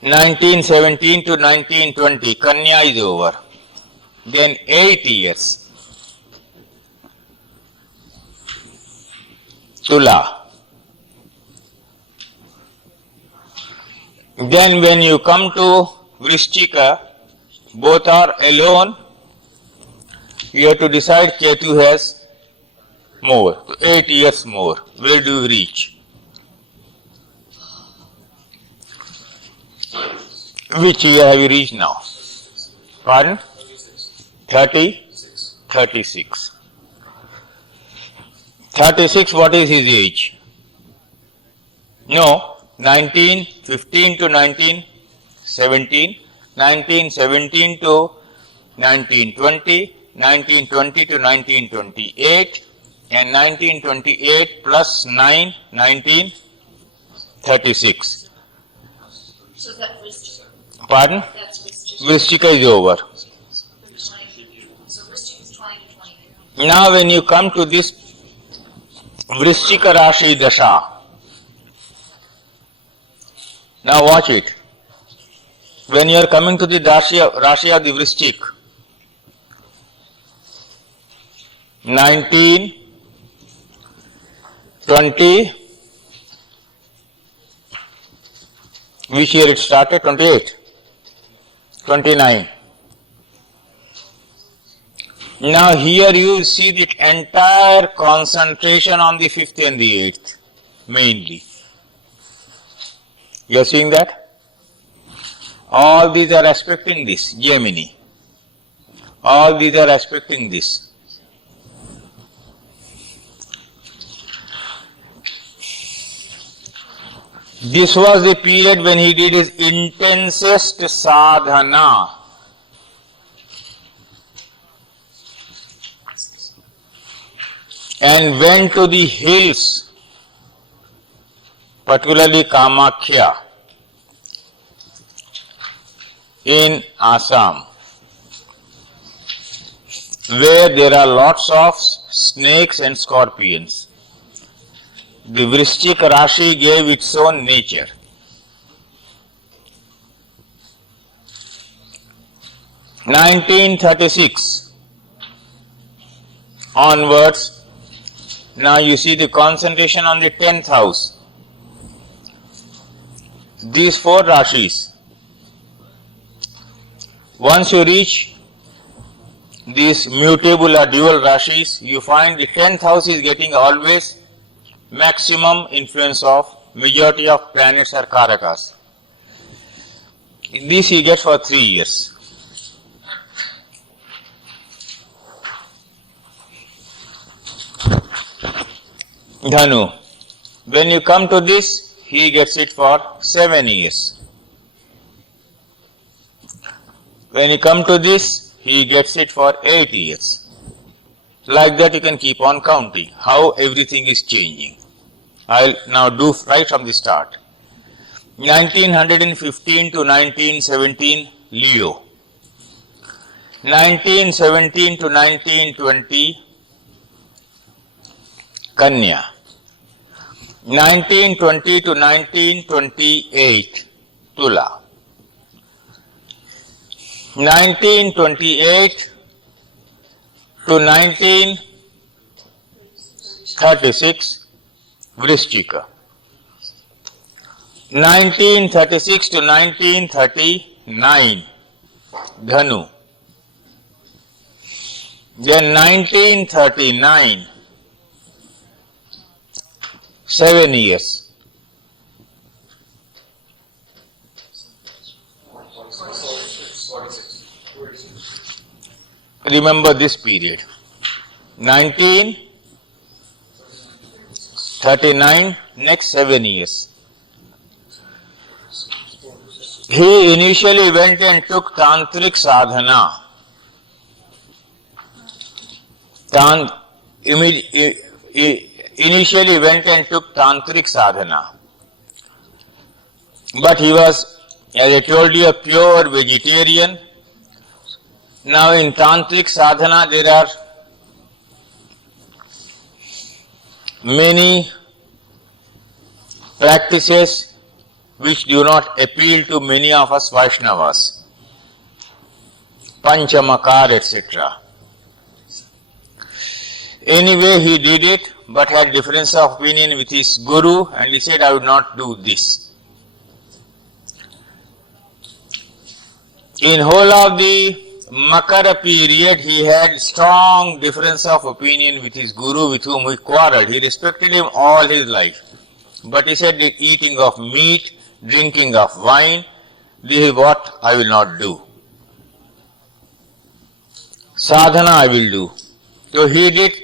1917 to 1920, Kanya is over. Then 8 years, Tula. Then when you come to Vrishchika, both are alone. You have to decide Ketu has more, 8 years more. Where do you reach? Which year have you reached now? Pardon? 30? 36. 36, what is his age? No, 1915 to 1917, 1917 to 1920, 1920 to 1928, and 1928 plus 9, 1936. So that was, Pardon? that's Vrishchika is over. So Vrishchika is 20 to 20. Now when you come to this Vrishchika Rashi Dasha, now watch it. When you are coming to the Rashi of the Vrishchik, 19, 20, which year it started? 28, 29. Now here you see the entire concentration on the 5th and the 8th, mainly. You are seeing that? All these are respecting this, Jaimini. All these are respecting this. This was the period when he did his intensest sadhana. And went to the hills, particularly Kamakhya in Assam, where there are lots of snakes and scorpions. The Vrishchika Rashi gave its own nature. In 1936 onwards, now you see the concentration on the 10th house. These 4 Rashis. Once you reach these mutable or dual Rashis, you find the 10th house is getting always maximum influence of majority of planets or Karakas. This he gets for 3 years. Dhanu. When you come to this, he gets it for 7 years. When you come to this, he gets it for 8 years. Like that you can keep on counting how everything is changing. I'll now do right from the start. 1915 to 1917, Leo. 1917 to 1920, Kanya. 1920 to 1928, Tula. 1928 to 1936, Vrishchika. 1936 to 1939, Dhanu. Then 1939, 7 years. Remember this period. 1939, next 7 years. He initially went and took tantric sadhana. Initially went and took tantric sadhana. But he was, as I told you, a pure vegetarian. Now in tantric sadhana there are many practices which do not appeal to many of us Vaishnavas. Panchamakar, etc. Anyway, he did it, but had difference of opinion with his guru, and he said, I would not do this. In whole of the Makara period, he had strong difference of opinion with his guru, with whom he quarreled. He respected him all his life. But he said that eating of meat, drinking of wine, this is what I will not do. Sadhana I will do. So he did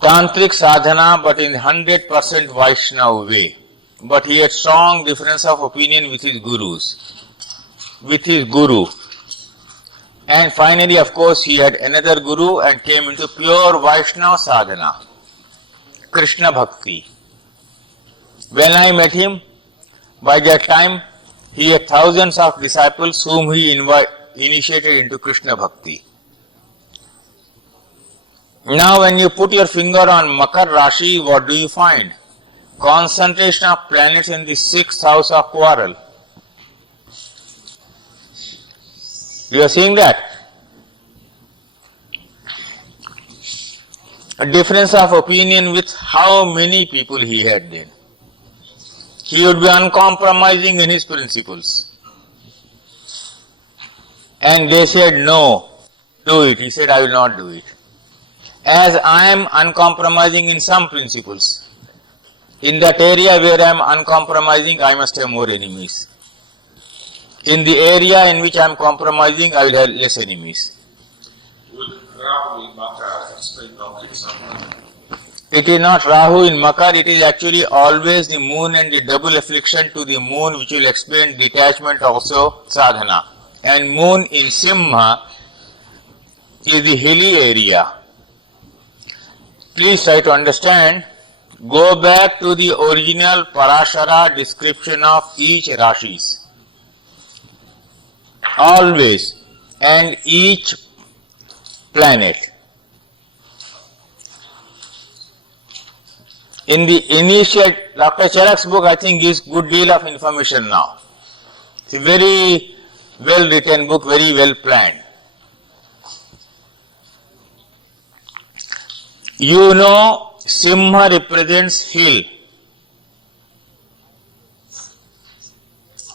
tantric sadhana, but in 100% Vaishnava way. But he had strong difference of opinion with his gurus, with his guru. And finally, of course, he had another guru and came into pure Vaishnava sadhana, Krishna Bhakti. When I met him, by that time, he had thousands of disciples whom he initiated into Krishna Bhakti. Now, when you put your finger on Makar Rashi, what do you find? Concentration of planets in the 6th house of quarrel. You are seeing that? A difference of opinion with how many people he had then. He would be uncompromising in his principles. And they said, no, do it. He said, I will not do it. As I am uncompromising in some principles, in that area where I am uncompromising, I must have more enemies. In the area in which I am compromising, I will have less enemies. Would Rahu in Makar explain Nautic somewhere? It is not Rahu in Makar, it is actually always the moon and the double affliction to the moon, which will explain detachment also sadhana. And moon in Simha is the hilly area. Please try to understand. Go back to the original Parashara description of each Rashis. Always. And each planet. In the initial, Dr. Charak's book, I think, gives good deal of information now. It's a very well written book, very well planned. You know, Simha represents hill,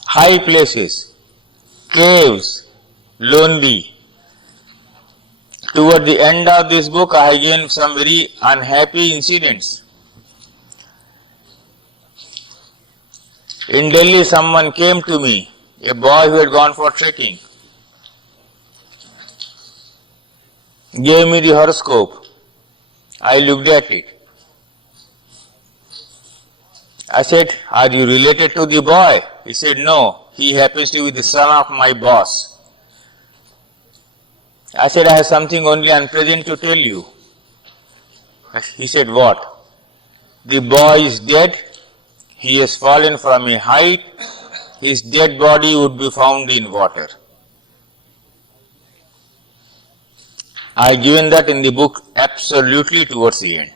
high places, caves, lonely. Toward the end of this book, I have given some very unhappy incidents. In Delhi, someone came to me, a boy who had gone for trekking, gave me the horoscope. I looked at it. I said, are you related to the boy? He said, no, he happens to be the son of my boss. I said, I have something only unpleasant to tell you. He said, what? The boy is dead. He has fallen from a height. His dead body would be found in water. I have given that in the book absolutely towards the end.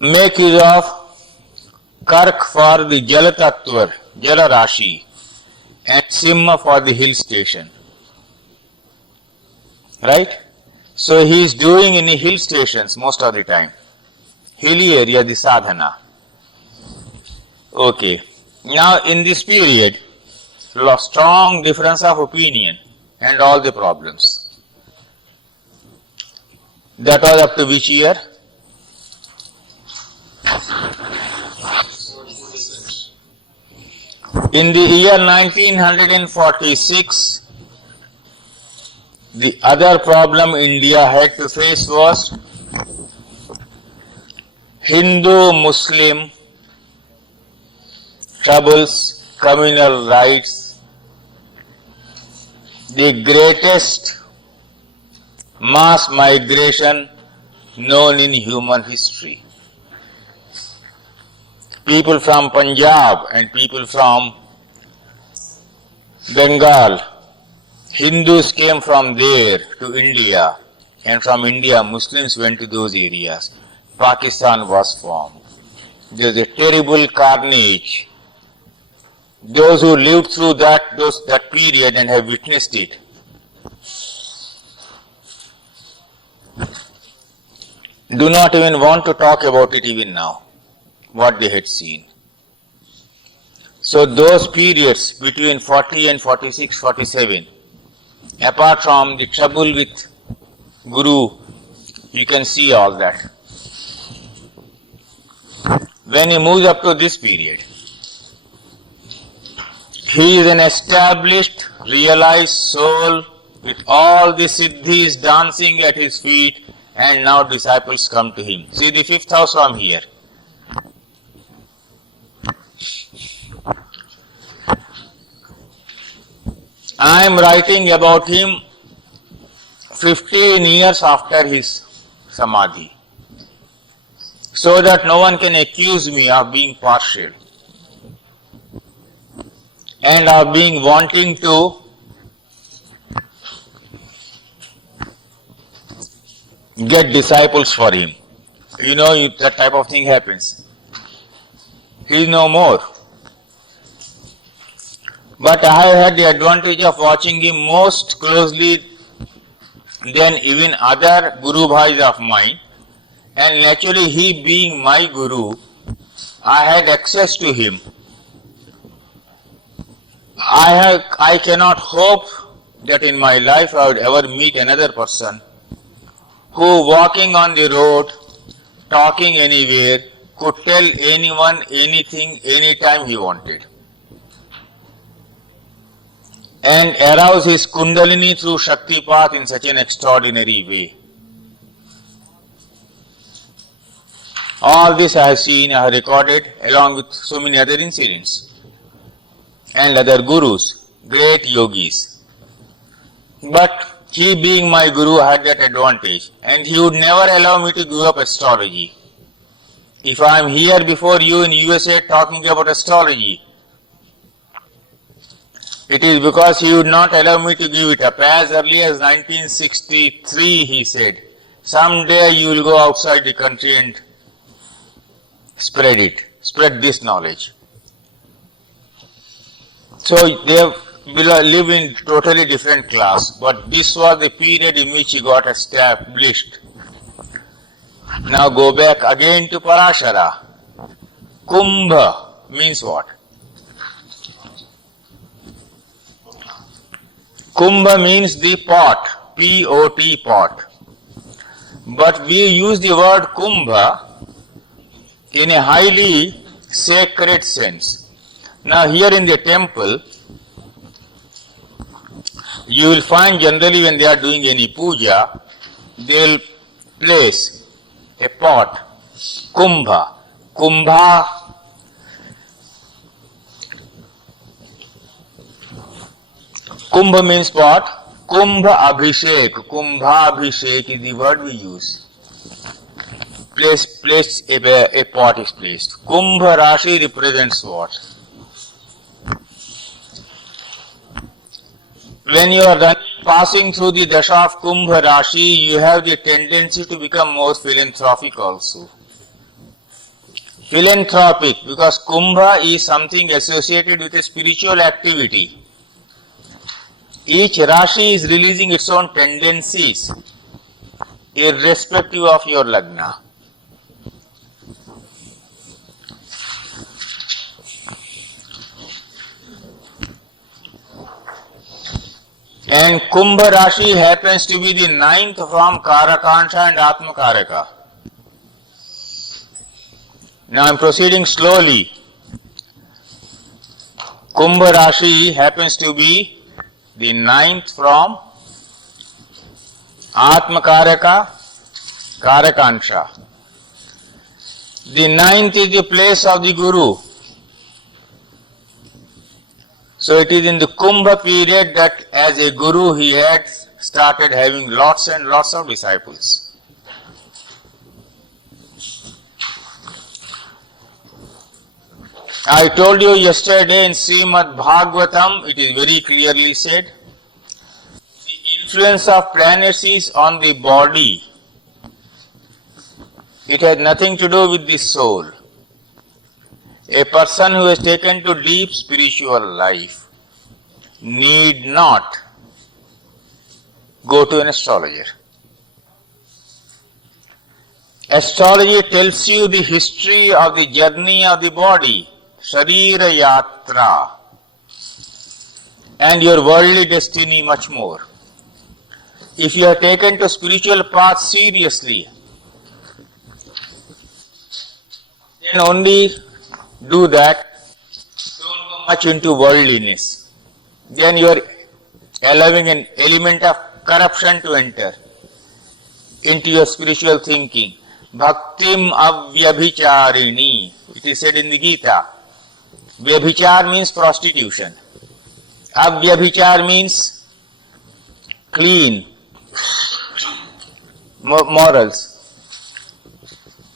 Make use of Kark for the Jala Tattva, Jala Rashi, and Simha for the hill station. Right? So he is doing in the hill stations most of the time. Hilly area, the sadhana. Okay. Now in this period, strong difference of opinion and all the problems. That was up to which year? 46. In the year 1946, the other problem India had to face was Hindu-Muslim troubles, communal rights, the greatest mass migration known in human history. People from Punjab and people from Bengal, Hindus came from there to India, and from India Muslims went to those areas. Pakistan was formed. There was a terrible carnage. Those who lived through that period and have witnessed it do not even want to talk about it even now, what they had seen. So those periods between 40 and 46, 47, apart from the trouble with Guru, you can see all that. When he moves up to this period, he is an established, realized soul with all the siddhis dancing at his feet, and now disciples come to him. See the fifth house from here. I am writing about him 15 years after his samadhi, so that no one can accuse me of being partial and of being wanting to get disciples for him. You know, that type of thing happens. He is no more. But I have had the advantage of watching him most closely than even other Guru Bhais of mine, and naturally he being my Guru, I had access to him. I cannot hope that in my life I would ever meet another person who, walking on the road, talking anywhere, could tell anyone anything anytime he wanted, and arouse his Kundalini through Shaktipat in such an extraordinary way. All this I have seen, I have recorded along with so many other incidents and other gurus, great yogis. But he being my guru had that advantage, and he would never allow me to give up astrology. If I am here before you in USA talking about astrology, it is because he would not allow me to give it up. As early as 1963 he said, someday you will go outside the country and spread this knowledge. So they will live in totally different class, but this was the period in which he got established. Now go back again to Parashara. Kumbha means what? Kumbha means the pot, P-O-T, pot. But we use the word Kumbha in a highly sacred sense. Now here in the temple, you will find generally when they are doing any puja, they will place a pot, kumbha. Kumbha means pot. Kumbha Abhishek is the word we use. A pot is placed. Kumbha Rashi represents what? When you are passing through the dasha of Kumbha Rashi, you have the tendency to become more philanthropic also. Philanthropic, because Kumbha is something associated with a spiritual activity. Each Rashi is releasing its own tendencies, irrespective of your Lagna. And Kumbha Rashi happens to be the ninth from Karakansha and Atma Karaka. Now I am proceeding slowly. Kumbha Rashi happens to be the ninth from Atma Karaka, Karakansha. The ninth is the place of the Guru. So it is in the Kumbha period that as a Guru he had started having lots and lots of disciples. I told you yesterday in Srimad Bhagavatam, it is very clearly said, the influence of planets is on the body. It has nothing to do with the soul. A person who has taken to deep spiritual life need not go to an astrologer. Astrology tells you the history of the journey of the body, Sharira Yatra, and your worldly destiny much more. If you are taken to spiritual path seriously, then only do that. Don't go much into worldliness. Then you are allowing an element of corruption to enter into your spiritual thinking. Bhaktim avyabhicharini. It is said in the Gita. Vyabhichar means prostitution. Avyabhichar means clean morals.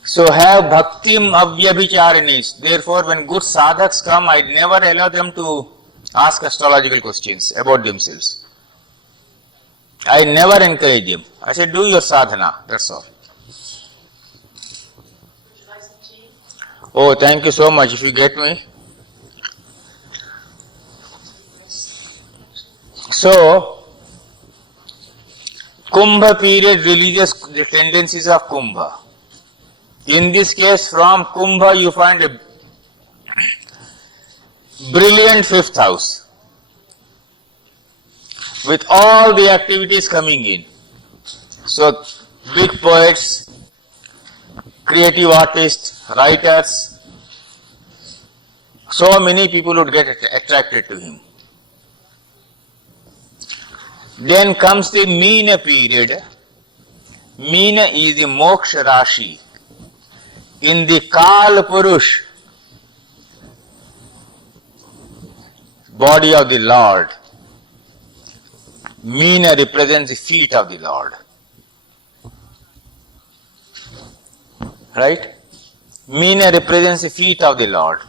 So have bhaktim avyabhicharinis. Therefore, when good sadhaks come, I never allow them to ask astrological questions about themselves. I never encourage them. I say, do your sadhana, that's all. Oh, thank you so much, if you get me. So, Kumbha period releases the tendencies of Kumbha. In this case, from Kumbha you find a brilliant fifth house with all the activities coming in. So, big poets, creative artists, writers, so many people would get attracted to him. Then comes the Meena period. Meena is the Moksha Rashi. In the Kal Purush, body of the Lord, Meena represents the feet of the Lord. Right? Meena represents the feet of the Lord.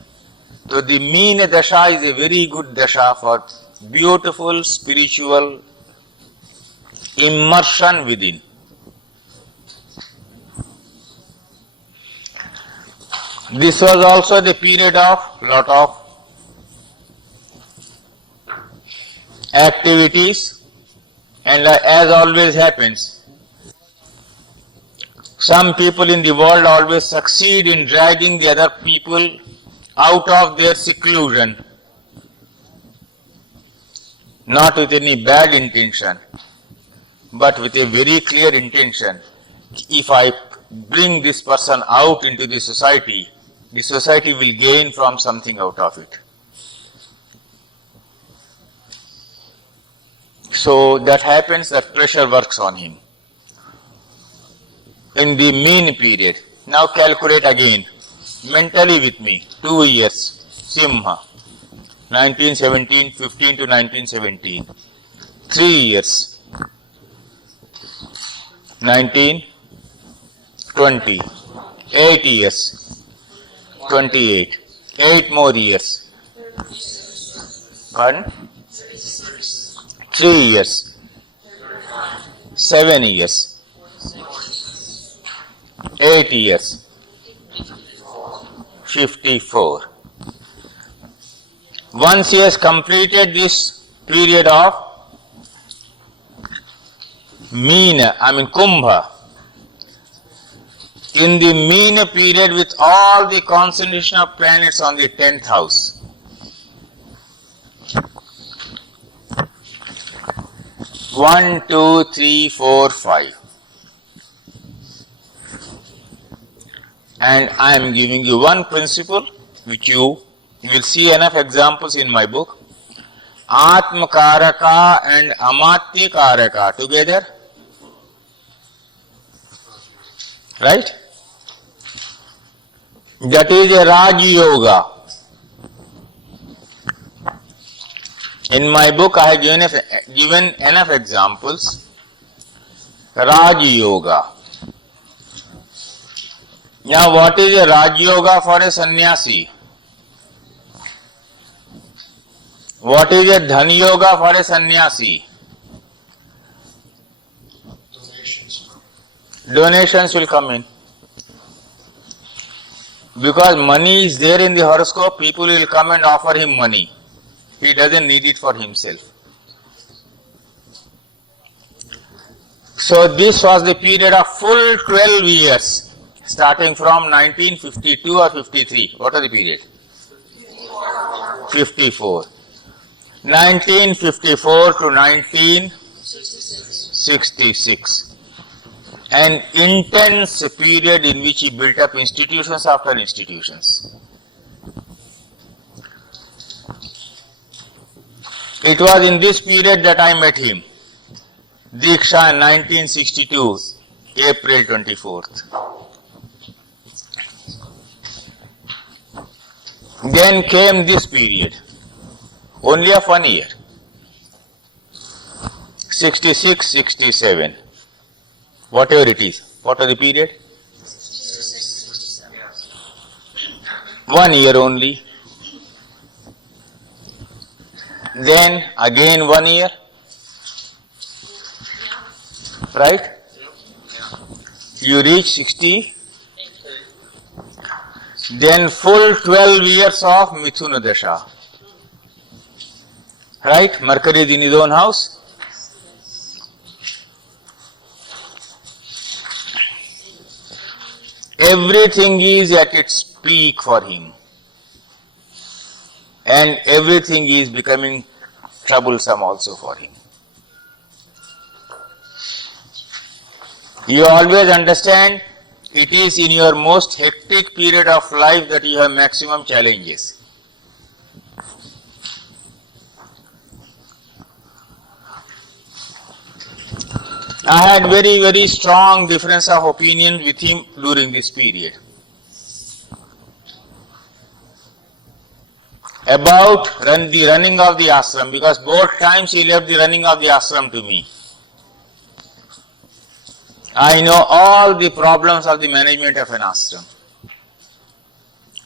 So the Meena Dasha is a very good Dasha for beautiful spiritual immersion within. This was also the period of lot of activities, and as always happens, some people in the world always succeed in dragging the other people out of their seclusion, not with any bad intention, but with a very clear intention. If I bring this person out into the society will gain from something out of it. So that happens, that pressure works on him. In the mean period, now calculate again, mentally with me, 2 years, Simha, 1917, 15 to 1917, 3 years, 19, 20, 8 years, 28, 8 more years. Pardon? 3 years, 7 years, 8 years, 54. Once he has completed this period of Kumbha, in the Meena period with all the concentration of planets on the 10th house, one, two, three, four, 5. And I am giving you one principle which you will see enough examples in my book. Atma Karaka and Amatya Karaka together. Right? That is a Raj Yoga. In my book I have given enough examples. Raj Yoga. Now what is a Raj Yoga for a sannyasi? What is a Dhan Yoga for a sannyasi? Donations will come in. Because money is there in the horoscope, people will come and offer him money. He doesn't need it for himself. So this was the period of full 12 years starting from 1952 or 53. What are the period? 54. 1954 to 1966. An intense period in which he built up institutions after institutions. It was in this period that I met him. Diksha in 1962, April 24th. Then came this period, only of 1 year, 66, 67, whatever it is. What are the period? 1 year only. Then again 1 year, right? You reach 60. Then full 12 years of Mithuna Dasha. Right? Mercury is in his own house. Everything is at its peak for him. And everything is becoming troublesome also for him. You always understand it is in your most hectic period of life that you have maximum challenges. I had very strong difference of opinion with him during this period. About the running of the ashram, because both times he left the running of the ashram to me. I know all the problems of the management of an ashram.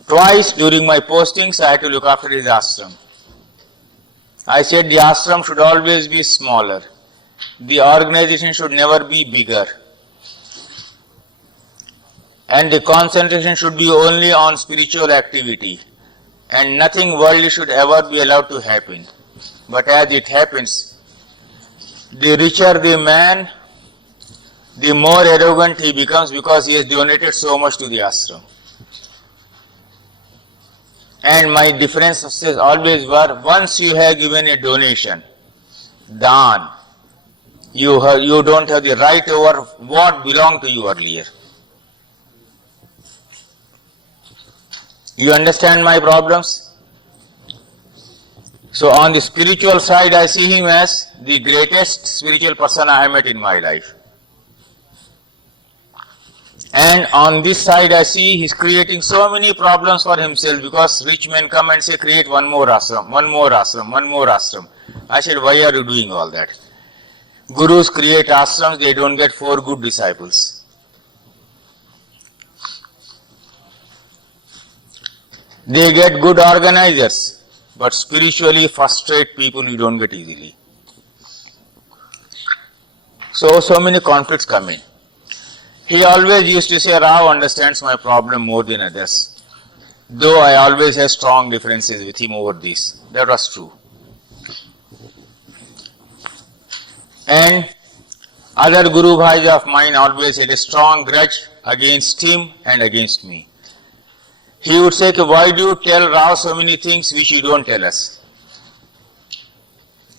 Twice during my postings I had to look after the ashram. I said the ashram should always be smaller. The organization should never be bigger. And the concentration should be only on spiritual activity. And nothing worldly should ever be allowed to happen. But as it happens, the richer the man, the more arrogant he becomes because he has donated so much to the ashram. And my differences always were, once you have given a donation, dan, you don't have the right over what belonged to you earlier. You understand my problems? So on the spiritual side, I see him as the greatest spiritual person I have met in my life. And on this side, I see he's creating so many problems for himself because rich men come and say, create one more ashram, one more ashram, one more ashram. I said, why are you doing all that? Gurus create ashrams, they don't get 4 good disciples. They get good organizers, but spiritually frustrate people you don't get easily. So many conflicts come in. He always used to say, Rao understands my problem more than others. Though I always have strong differences with him over this. That was true. And other Guru Bhais of mine always had a strong grudge against him and against me. He would say, why do you tell Rao so many things which you don't tell us?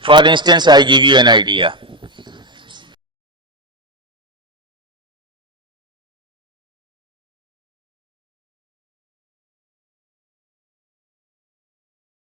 For instance, I give you an idea.